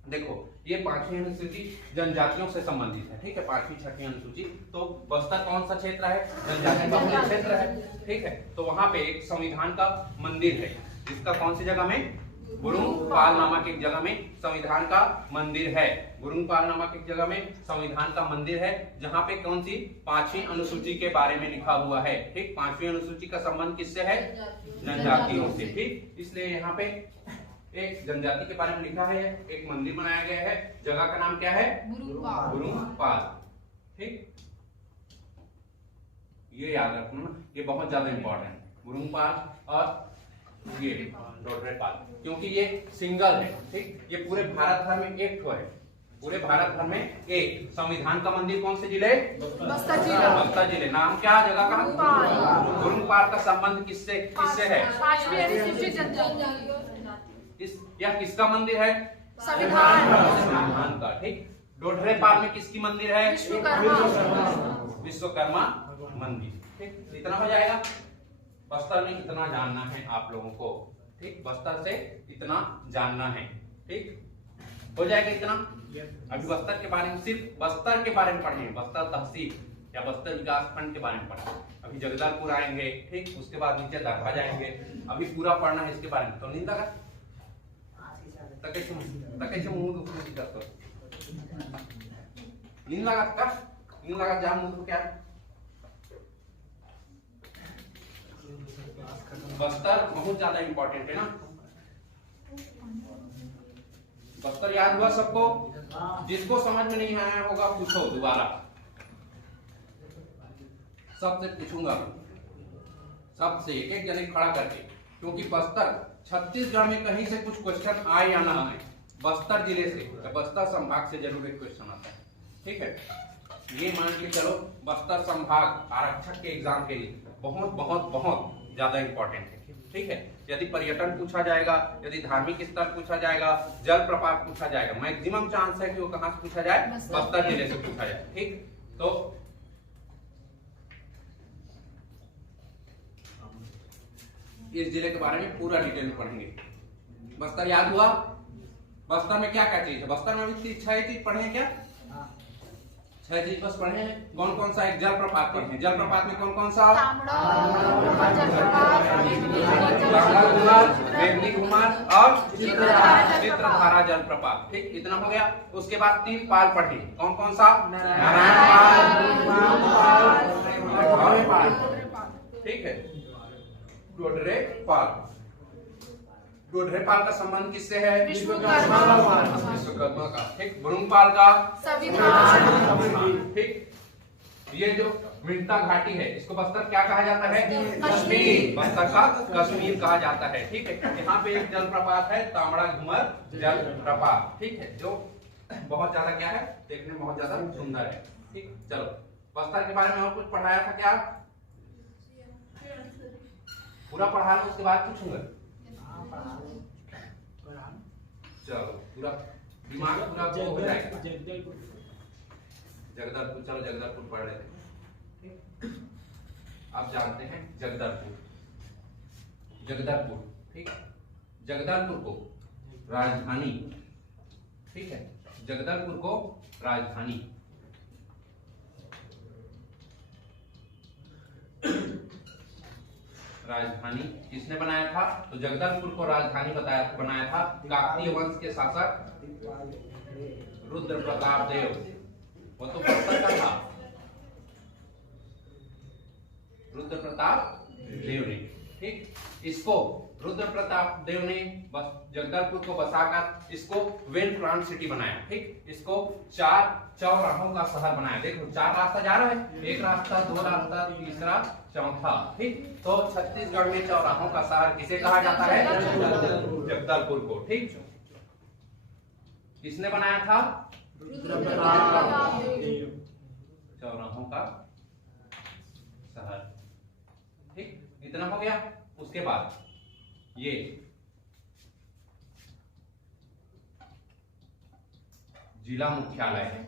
देखो ये पांचवी अनुसूची जनजातियों से संबंधित है। ठीक है, पांचवी छठी अनुसूची। तो बस्तर कौन सा क्षेत्र है? जनजाति बहुल क्षेत्र है। ठीक है, तो वहां पे एक संविधान का मंदिर है, जिसका कौन सी जगह में? गुरुंगपाल नामक एक जगह में संविधान का मंदिर है। गुरुंगपाल नामक एक जगह में संविधान का मंदिर है, जहां पे कौन सी? पांचवी अनुसूची के बारे में लिखा हुआ है। ठीक, पांचवी अनुसूची का संबंध किससे है? जनजातियों से। ठीक, इसलिए यहाँ पे एक जनजाति के बारे में लिखा है, एक मंदिर बनाया गया है। जगह का नाम क्या है? गुरुंगपाल। ठीक, ये याद रखना ना, ये बहुत ज्यादा इंपॉर्टेंट है। गुरुंगपाल और ये डोडरेपाल, क्योंकि ये सिंगल है। ठीक, ये पूरे भारत भर में एक है। पूरे भारत भर में एक संविधान का मंदिर कौन से जिले? बस्तर जिले। नाम क्या? जगह का? गुरुंगपाल का संबंध किससे है? यह किसका मंदिर है? संविधान का। ठीक, डोडरेपाल में किसकी मंदिर है? विश्वकर्मा मंदिर। ठीक, इतना हो जाएगा। बस्तर में इतना जानना है आप लोगों को। ठीक, बस्तर से इतना जानना है। ठीक, हो जाएगा इतना। अभी बस्तर के बारे में, सिर्फ बस्तर के बारे में पढ़ेंगे, बस्तर तहसील या बस्तर विकास खंड के बारे में पढ़ेंगे। अभी जगदलपुर आएंगे। ठीक, उसके बाद नीचे दरभा जाएंगे। अभी पूरा पढ़ना है इसके बारे में। तो नींद लगा नींद लगा जा मुंह क्या? बस्तर बहुत ज्यादा इंपॉर्टेंट है ना। बस्तर याद हुआ सबको? जिसको समझ में नहीं आया होगा पूछो दोबारा। सबसे पूछूंगा, सबसे एक एक जने खड़ा करके, क्योंकि बस्तर छत्तीसगढ़ में कहीं से कुछ क्वेश्चन आए या ना आए, बस्तर जिले से या बस्तर संभाग से जरूर एक क्वेश्चन आता है। ठीक है, ये मान के चलो बस्तर संभाग आरक्षक के एग्जाम के लिए बहुत बहुत बहुत ज्यादा इंपॉर्टेंट है। ठीक है, यदि पर्यटन पूछा जाएगा, यदि धार्मिक स्थल पूछा जाएगा, जल प्रपात पूछा जाएगा, मैक्सिमम चांस है कि वो कहां से पूछा जाए? बस्तर जिले से पूछा जाए। ठीक, तो इस जिले के बारे में पूरा डिटेल में पढ़ेंगे। बस्तर याद हुआ? बस्तर में क्या क्या चीज है? बस्तर में भी 6 चीज पढ़े क्या? 6 चीज बस पढ़े हैं। कौन कौन सा? एक जलप्रपात पढ़े। जलप्रपात में कौन कौन सा? बेगली घुमार और चित्रधारा जलप्रपात। ठीक, इतना हो गया। उसके बाद 3 पाल पढ़े। कौन कौन सा? नारायणपाल। ठीक है, डोडरेपाल। गोढ़ेपाल का संबंध किससे है? विश्वकर्मा विश्वकर्मा का। ठीक। ब्रह्मपाल का संविधान। ठीक। ये जो मिंटा घाटी है इसको बस्तर क्या कहा जाता है? कश्मीर। बस्तर का कश्मीर कहा जाता है। ठीक है। यहाँ पे एक जलप्रपात है तामड़ा घूमर जलप्रपात। ठीक है, जो बहुत ज्यादा क्या है, देखने में बहुत ज्यादा सुंदर है। ठीक। चलो, बस्तर के बारे में और कुछ पढ़ाया था क्या? पूरा पढ़ा लो, उसके बाद पूछूंगा। चलो, पूरा दिमाग पूरा वो हो जाएगा। जगदलपुर, चलो जगदलपुर पढ़ लेते हैं। आप जानते हैं जगदलपुर, जगदलपुर। ठीक। जगदलपुर को राजधानी, ठीक है, जगदलपुर को राजधानी राजधानी किसने बनाया था? तो जगदलपुर को राजधानी बनाया था काकतीय वंश के शासक रुद्र प्रताप देव। वो तो बस्तर का था, रुद्र प्रताप देव ने। ठीक। इसको रुद्र प्रताप देव ने जगदलपुर को बसाकर इसको वेल प्लान सिटी बनाया। ठीक। इसको 4 चौराहों का शहर बनाया। देखो 4 रास्ता जा रहा है, एक रास्ता, 2 रास्ता, तीसरा, चौथा। ठीक। तो छत्तीसगढ़ में चौराहों का शहर किसे कहा जाता है? जगदलपुर को। ठीक। किसने बनाया था? चौराहों का शहर। ठीक। इतना हो गया। उसके बाद ये जिला मुख्यालय है।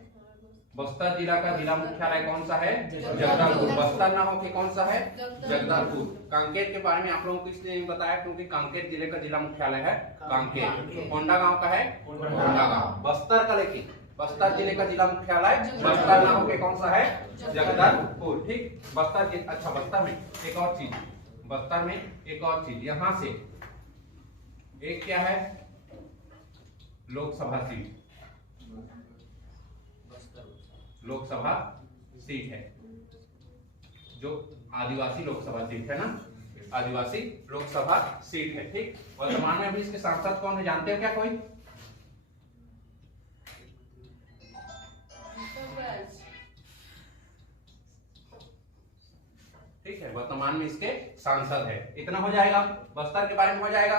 बस्तर जिला का जिला मुख्यालय कौन सा है? जगदलपुर। बस्तर ना हो के कौन सा है? जगदलपुर। कांकेर के बारे में आप लोगों को इसलिए नहीं बताया क्योंकि कांकेर जिले का जिला मुख्यालय है कांकेर। कोंडा गांव का है कोंडा गांव। बस्तर का, लेकिन बस्तर जिले का जिला मुख्यालय बस्तर ना हो के कौन सा है? जगदलपुर। ठीक। बस्तर, अच्छा बस्तर में एक और चीज, बस्तर में एक और चीज, यहां से एक क्या है? लोकसभा सीट, लोकसभा सीट है, जो आदिवासी लोकसभा सीट है ना, आदिवासी लोकसभा सीट है। ठीक। वर्तमान में अभी इसके सांसद कौन है जानते हो क्या कोई? ठीक है, वर्तमान में इसके सांसद है। इतना हो जाएगा, बस्तर के बारे में हो जाएगा।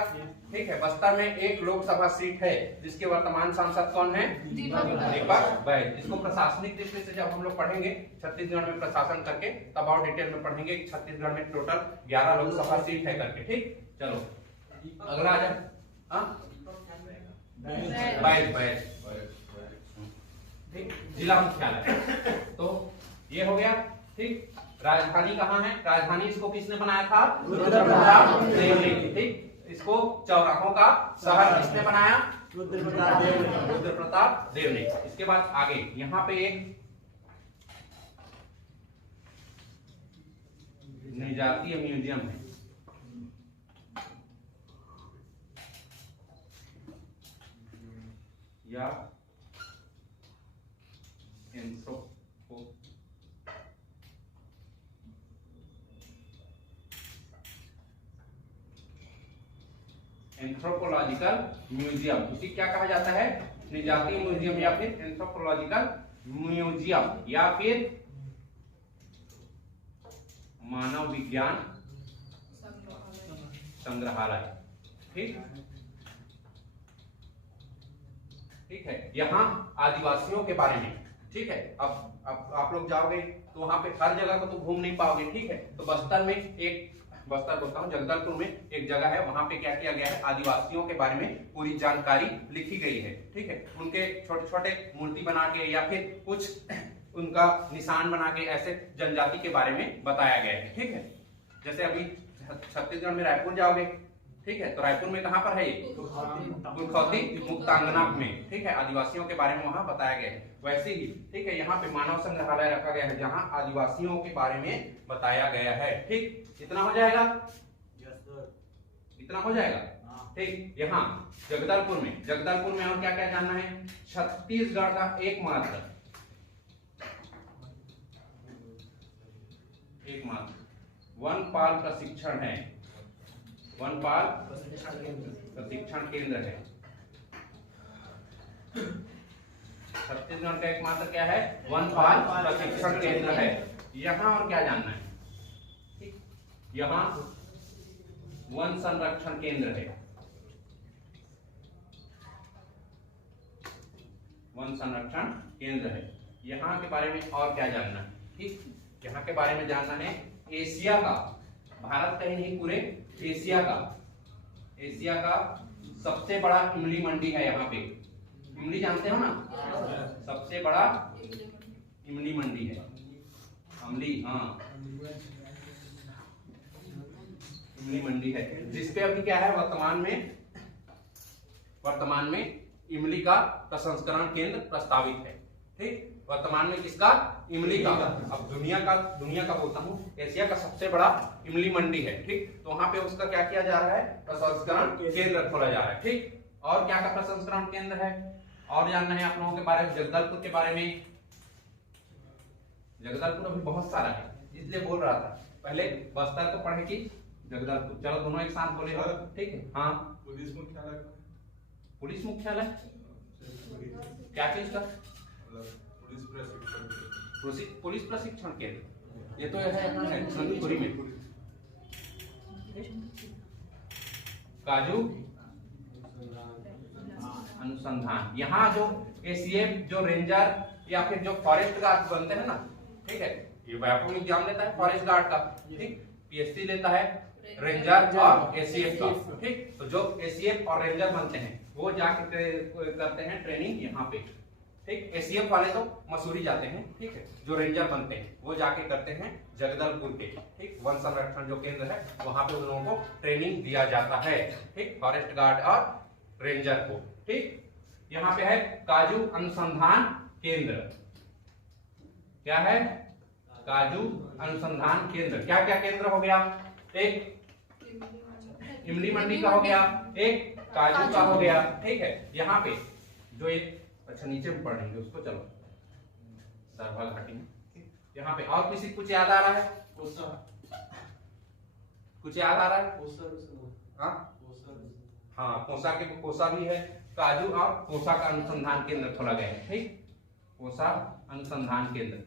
ठीक है। बस्तर में एक लोकसभा सीट है जिसके वर्तमान सांसद कौन है? दीपक बैज। इसको प्रशासनिक दृष्टि से जब हम लोग पढ़ेंगे छत्तीसगढ़ में प्रशासन करके, तब और डिटेल में पढ़ेंगे कि छत्तीसगढ़ में टोटल 11 लोकसभा सीट है करके। ठीक। चलो अगला आ जाए। बैज। ठीक। जिला मुख्यालय तो ये हो गया। ठीक। राजधानी कहाँ है? राजधानी इसको किसने बनाया था? रुद्र प्रताप देव ने। ठीक। इसको चौराहों का शहर किसने बनाया? रुद्र प्रताप देव ने। इसके बाद आगे यहाँ पे एक निजातीय म्यूजियम है। या एंथ्रोपोलॉजिकल म्यूजियम, उसी क्या कहा जाता है? निजातीय म्यूजियम या फिर एंथ्रोपोलॉजिकल म्यूजियम या फिर मानव विज्ञान संग्रहालय। ठीक। ठीक है। यहाँ आदिवासियों के बारे में, ठीक है, अब आप लोग जाओगे तो वहां पे हर जगह को तो घूम नहीं पाओगे। ठीक है। तो बस्तर में एक, बस्तर बोलता हूँ, जगदलपुर में एक जगह है, वहां पे क्या किया गया है? आदिवासियों के बारे में पूरी जानकारी लिखी गई है। ठीक है। उनके छोटे छोटे मूर्ति बना के या फिर कुछ उनका निशान बना के ऐसे जनजाति के बारे में बताया गया है। ठीक है। जैसे अभी छत्तीसगढ़ में रायपुर जाओगे, ठीक है, तो रायपुर में कहां पर है? गुरखौती मुक्तांगना में। ठीक है। आदिवासियों के बारे में वहां बताया गया है। वैसे ही ठीक है, यहाँ पे मानव संग्रहालय रखा गया है जहाँ आदिवासियों के बारे में बताया गया है। ठीक। इतना हो जाएगा? इतना हो जाएगा। ठीक। यहाँ जगदलपुर में और क्या क्या जानना है? छत्तीसगढ़ का एकमात्र वनपाल प्रशिक्षण है। वनपाल प्रशिक्षण केंद्र है। छत्तीसगढ़ का एकमात्र क्या है? वनपाल प्रशिक्षण केंद्र है। यहाँ और क्या जानना है? यहाँ वन संरक्षण केंद्र है। वन संरक्षण केंद्र है। यहाँ के बारे में और क्या जानना है? ठीक, यहाँ के बारे में जानना है एशिया का, भारत का ही नहीं पूरे एशिया का सबसे बड़ा इमली मंडी है। यहाँ पे इमली जानते हो ना, सबसे बड़ा इमली मंडी है। अमली, हाँ, इमली मंडी है, जिसपे अभी क्या है, वर्तमान में इमली का प्रसंस्करण केंद्र प्रस्तावित है। ठीक, वर्तमान में किसका? इमली का। अब दुनिया का बोलता हूँ, एशिया का सबसे बड़ा इमली मंडी है। ठीक, तो वहां पे उसका क्या किया जा रहा है? प्रसंस्करण केंद्र खोला जा रहा है। ठीक, और क्या का प्रसंस्करण केंद्र है? और जानना है आप लोगों के बारे में, जगदलपुर के बारे में। जगदलपुर अभी बहुत सारा है, इसलिए बोल रहा था। पहले बस्तर को पढ़े कि जगदलपुर, चलो दोनों एक साथ बोले। ठीक है, हाँ। पुलिस मुख्यालय क्या चीज का? पुलिस प्रशिक्षण केंद्र। ये तो है नंदपुरी में। काजू अनुसंधान, यहाँ जो एसीएफ, जो रेंजर या फिर जो फॉरेस्ट गार्ड बनते हैं ना, ठीक है, ये व्यापक एग्जाम लेता है फॉरेस्ट गार्ड का। ठीक, पीएससी लेता है रेंजर और एसीएफ का। ठीक, तो जो एसीएफ और रेंजर बनते हैं वो जाके करते हैं ट्रेनिंग यहाँ पे। ठीक, एसीएफ वाले तो मसूरी जाते हैं। ठीक है, जो रेंजर बनते हैं वो जाके करते हैं जगदलपुर के। ठीक, वन संरक्षण जो केंद्र है वहां पे उन लोगों को ट्रेनिंग दिया जाता है। ठीक, फॉरेस्ट गार्ड और रेंजर को। ठीक, यहाँ पे है काजू अनुसंधान केंद्र। क्या है? काजू अनुसंधान केंद्र। क्या क्या केंद्र हो गया? एक इमली मंडी का हो गया, एक काजू का हो गया। ठीक है, यहाँ पे जो एक, अच्छा नीचे में पढ़ेंगे उसको, चलो सरभा घाटी में। यहाँ पे और किसी कुछ याद आ रहा है? कुछ याद आ रहा है? हाँ, कोसा भी है। काजू और कोसा का अनुसंधान केंद्र खोला गया है। ठीक, कोसा अनुसंधान केंद्र।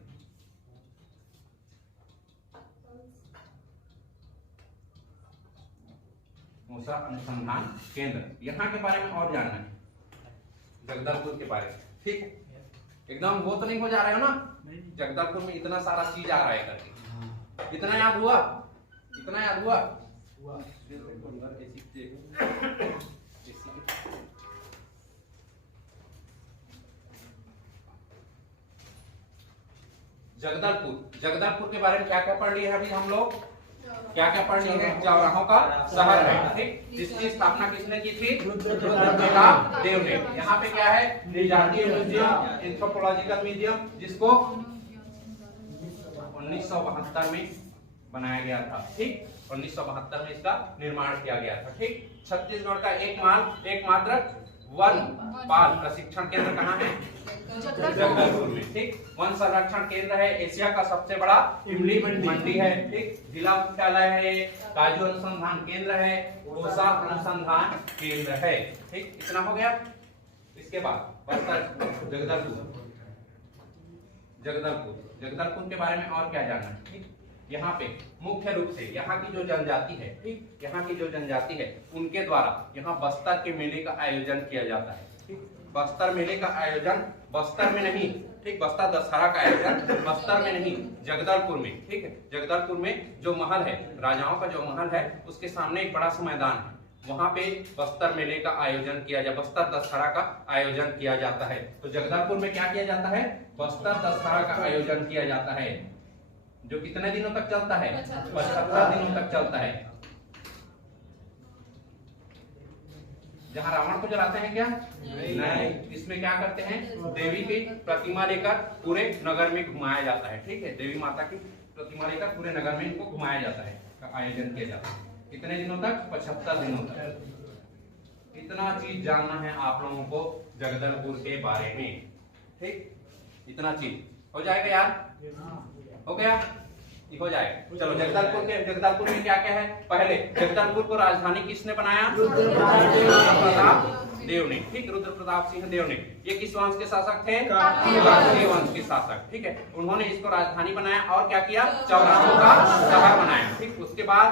कोसा अनुसंधान केंद्र, यहाँ के बारे में और जानना है, जगदलपुर के बारे में। ठीक है, एकदम वो तो नहीं हो जा रहे हो ना, जगदलपुर में इतना सारा चीज आ रहा है करके। इतना याद हुआ? इतना याद हुआ? जगदलपुर के बारे में क्या क्या पढ़ लिए हैं अभी हम लोग? क्या क्या पढ़ लिए हैं? चौराहों का शहर है। ठीक, जिसकी स्थापना किसने की थी? रुद्रप्रताप देव ने। यहाँ पे क्या है? निजातीय म्यूजियम, एंथ्रोपोलॉजिकल म्यूजियम, जिसको 1972 में बनाया गया था। ठीक, 1972 में इसका निर्माण किया गया था। ठीक, छत्तीसगढ़ का एकमात्र वन पाल प्रशिक्षण केंद्र कहाँ है? जगदलपुर में। ठीक, वन संरक्षण केंद्र है, एशिया का सबसे बड़ा इमली मंडी है। ठीक, जिला मुख्यालय है, काजू अनुसंधान केंद्र है, कोसा अनुसंधान केंद्र है। ठीक, इतना हो गया। इसके बाद बस्तर, जगदलपुर के बारे में और क्या जानना है? ठीक, यहाँ पे मुख्य रूप से यहाँ की जो जनजाति है, ठीक, यहाँ की जो जनजाति है उनके द्वारा यहाँ बस्तर के मेले का आयोजन किया जाता है। ठीक, बस्तर मेले का आयोजन बस्तर में नहीं, ठीक, बस्तर दशहरा का आयोजन बस्तर में नहीं, जगदलपुर में। ठीक है, जगदलपुर में जो महल है, राजाओं का जो महल है, उसके सामने एक बड़ा सा मैदान है, वहां पे बस्तर मेले का आयोजन किया जाता है, बस्तर दशहरा का आयोजन किया जाता है। तो जगदलपुर में क्या किया जाता है? बस्तर दशहरा का आयोजन किया जाता है, जो कितने दिनों तक चलता है? 75 दिनों तक चलता है। जहाँ रावण को जलाते हैं क्या? नहीं, इसमें क्या करते हैं? देवी की प्रतिमा लेकर पूरे नगर में घुमाया जाता है। ठीक है, देवी माता की प्रतिमा लेकर पूरे नगर में इनको घुमाया जाता है, आयोजन किया जाता है। कितने दिनों तक? 75 दिनों तक। इतना चीज जानना है आप लोगों को जगदलपुर के बारे में। ठीक, इतना चीज हो जाएगा यार? हो गया? ये हो जाएगा। चलो जगदलपुर में क्या क्या है? पहले जगदलपुर को राजधानी किसने बनाया? रुद्र प्रताप देव ने। ठीक, रुद्र प्रताप सिंह देव ने। ये किस वंश के शासक थे? काकतीय वंश के शासक। ठीक है, उन्होंने इसको राजधानी बनाया और क्या किया? चौराहों का शहर बनाया। ठीक, उसके बाद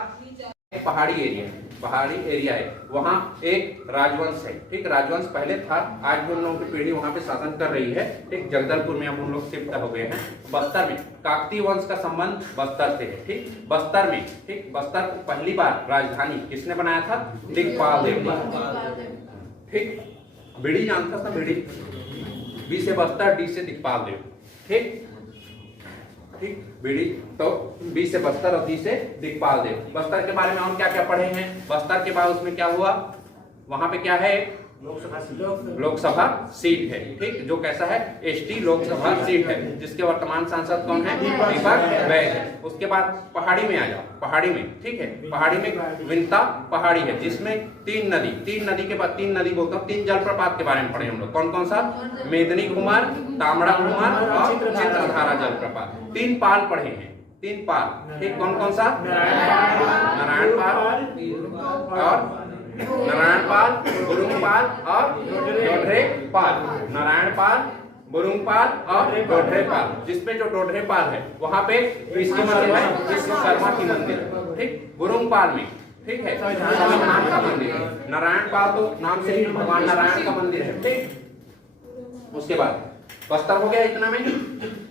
पहाड़ी एरिया है, वहाँ एक राजवंश है। ठीक, राजवंश पहले था, आज भी उन लोगों की पीढ़ी वहाँ पे शासन कर रही है। ठीक, जगदलपुर में अब उन लोग शिफ्ट हो गए हैं। बस्तर में काकतीय वंश का संबंध बस्तर से है। ठीक, बस्तर में, ठीक, बस्तर को पहली बार राजधानी किसने बनाया था? दिक्पाल देव ने। ठीक, बीड़ी जानता था? बीड़ी, बी से बस्तर, डी से दिक्पाल देव। ठीक, ठीक, बीड़ी तो बी से बस्तर और डी से दिक्पाल देव। बस्तर के बारे में और क्या क्या पढ़े हैं? बस्तर के बाद उसमें क्या हुआ? वहां पे क्या है? लोकसभा सीट है। ठीक, जो कैसा है? एसटी लोकसभा सीट है, जिसके वर्तमान सांसद कौन है? दीपक वैद है। उसके बाद पहाड़ी में आ जाओ, पहाड़ी में, ठीक है, पहाड़ी में विंता पहाड़ी है, जिसमें तीन नदी के बाद, तीन नदी बोलता हूँ, तीन जलप्रपात के बारे में पढ़े हम लोग। कौन कौन सा? मेदिनी घुमर, तामड़ा घुमर और चित्रधारा जलप्रपात। तीन पाल पढ़े हैं, तीन पाल। ठीक, कौन कौन सा? नारायण पाल और नारायणपाल, बुरुंगपाल और डोडरेपाल। नारायणपाल, बुरुंगपाल और डोडरेपाल। जिसमें जो डोडरेपाल है वहां पे किसकी मंदिर है? विश्वकर्मा की मंदिर। ठीक, बुरुंगपाल में, ठीक है, नारायण का मंदिर है। नारायणपाल तो नाम से ही भगवान नारायण का मंदिर है। ठीक, उसके बाद बस्तर हो गया इतना में।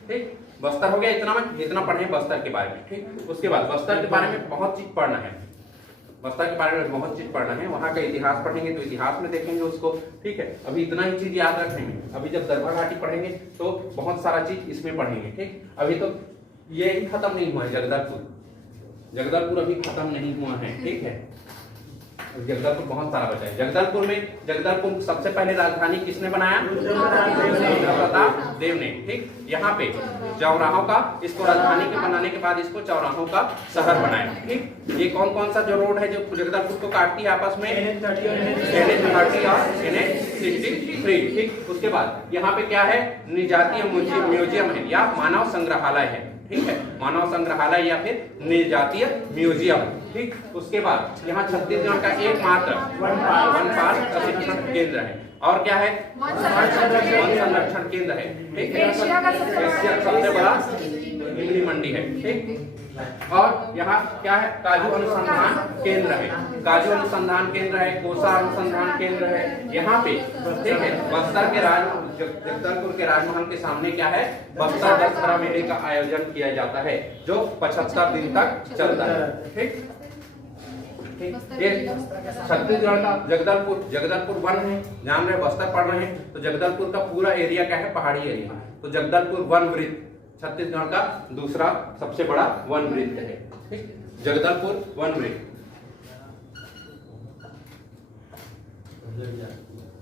ठीक, बस्तर हो गया इतना में, इतना पढ़े बस्तर के बारे में। ठीक, उसके बाद बस्तर के बारे में बहुत चीज पढ़ना है। बस्तर के बारे में बहुत चीज पढ़ना है। वहाँ का इतिहास पढ़ेंगे तो इतिहास में देखेंगे उसको। ठीक है, अभी इतना ही चीज याद रखेंगे। अभी जब दरभा घाटी पढ़ेंगे तो बहुत सारा चीज इसमें पढ़ेंगे। ठीक, अभी तो ये ही खत्म नहीं हुआ है। जगदलपुर अभी खत्म नहीं हुआ है। ठीक है, जगदलपुर बहुत सारा बचा है। जगदलपुर सबसे पहले राजधानी किसने बनाया? रुद्र प्रताप देव ने। ठीक, यहाँ पे चौराहों का, इसको राजधानी के बनाने के बाद इसको चौराहों का शहर बनाया। ठीक, ये कौन कौन सा जो रोड है जो जगदलपुर को काटती है आपस में? NH30 और NH63। ठीक, उसके बाद यहाँ पे क्या है? निर्जातीय म्यूजियम है या मानव संग्रहालय है। ठीक है, मानव संग्रहालय या फिर निर्जातीय म्यूजियम। ठीक, उसके बाद यहाँ छत्तीसगढ़ का एकमात्र वनपाल प्रशिक्षण केंद्र है। और क्या है? वन संरक्षण केंद्र है। ठीक है, एशिया का सबसे बड़ा इमली मंडी है। ठीक, और यहाँ क्या है? काजू अनुसंधान केंद्र है। काजू अनुसंधान केंद्र है, कोसा अनुसंधान केंद्र है यहाँ पे। ठीक है, बस्तर के जगदलपुर के राजमहल के सामने क्या है? बस्तर दशहरा मेले का आयोजन किया जाता है, जो 75 दिन तक चलता है। ठीक, ये छत्तीसगढ़ का जगदलपुर वन है। जान रहे, बस्तर पढ़ रहे हैं तो जगदलपुर का पूरा एरिया क्या है? पहाड़ी एरिया। तो जगदलपुर वन वृत्त छत्तीसगढ़ का दूसरा सबसे बड़ा वन वृत्त है। ठीक, जगदलपुर वन वृत्त।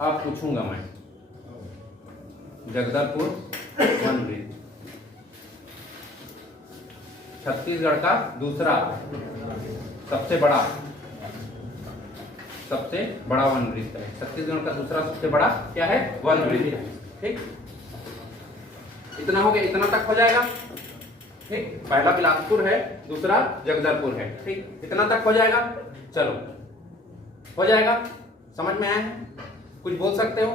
अब पूछूंगा मैं, जगदलपुर वन वृत्त छत्तीसगढ़ का दूसरा सबसे बड़ा वन वृत्त है। छत्तीसगढ़ का दूसरा सबसे बड़ा क्या है? वन वृत्त है। ठीक, इतना हो गया, इतना तक हो जाएगा। ठीक, पहला बिलासपुर है, दूसरा जगदलपुर है। ठीक, इतना तक हो जाएगा। चलो, हो जाएगा, समझ में आया? कुछ बोल सकते हो?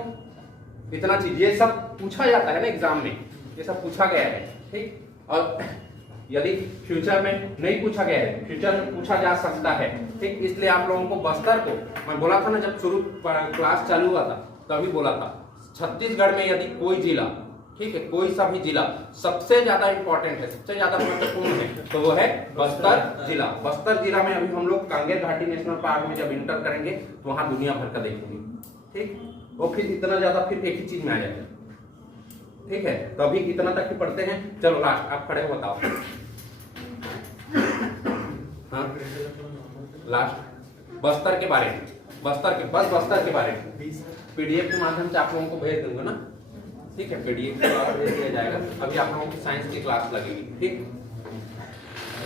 इतना चीज ये सब पूछा जाता है ना एग्जाम में, ये सब पूछा गया है। ठीक, और यदि फ्यूचर में नहीं पूछा गया है, फ्यूचर में पूछा जा सकता है। ठीक, इसलिए आप लोगों को बस्तर को, मैं बोला था ना जब शुरू क्लास चालू हुआ था तभी बोला था, छत्तीसगढ़ में यदि कोई जिला, ठीक है, कोई सा भी जिला सबसे ज्यादा इंपॉर्टेंट है, सबसे ज्यादा महत्वपूर्ण है, तो वो है बस्तर जिला। बस्तर जिला में अभी हम लोग कांगेर घाटी नेशनल पार्क में जब इंटर करेंगे तो वहां दुनिया भर का देखेंगे। ठीक, वो फिर इतना ज्यादा फिर एक ही चीज में आ जाएगा। ठीक है, तो अभी इतना तक ही पढ़ते हैं। चलो लास्ट आप खड़े हो, बताओ। हाँ, लास्ट बस्तर के बारे में, बस्तर के बारे में पीडीएफ के माध्यम से आप लोगों को भेज दूंगा ना। ठीक है, पीडीएफ के द्वारा भेज दिया जाएगा। अभी आप लोगों को साइंस की क्लास लगेगी। ठीक,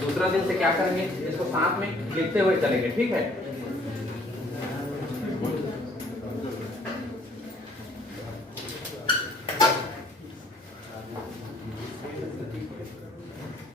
दूसरा दिन से क्या करेंगे, इसको साथ में लिखते हुए चलेंगे। ठीक है,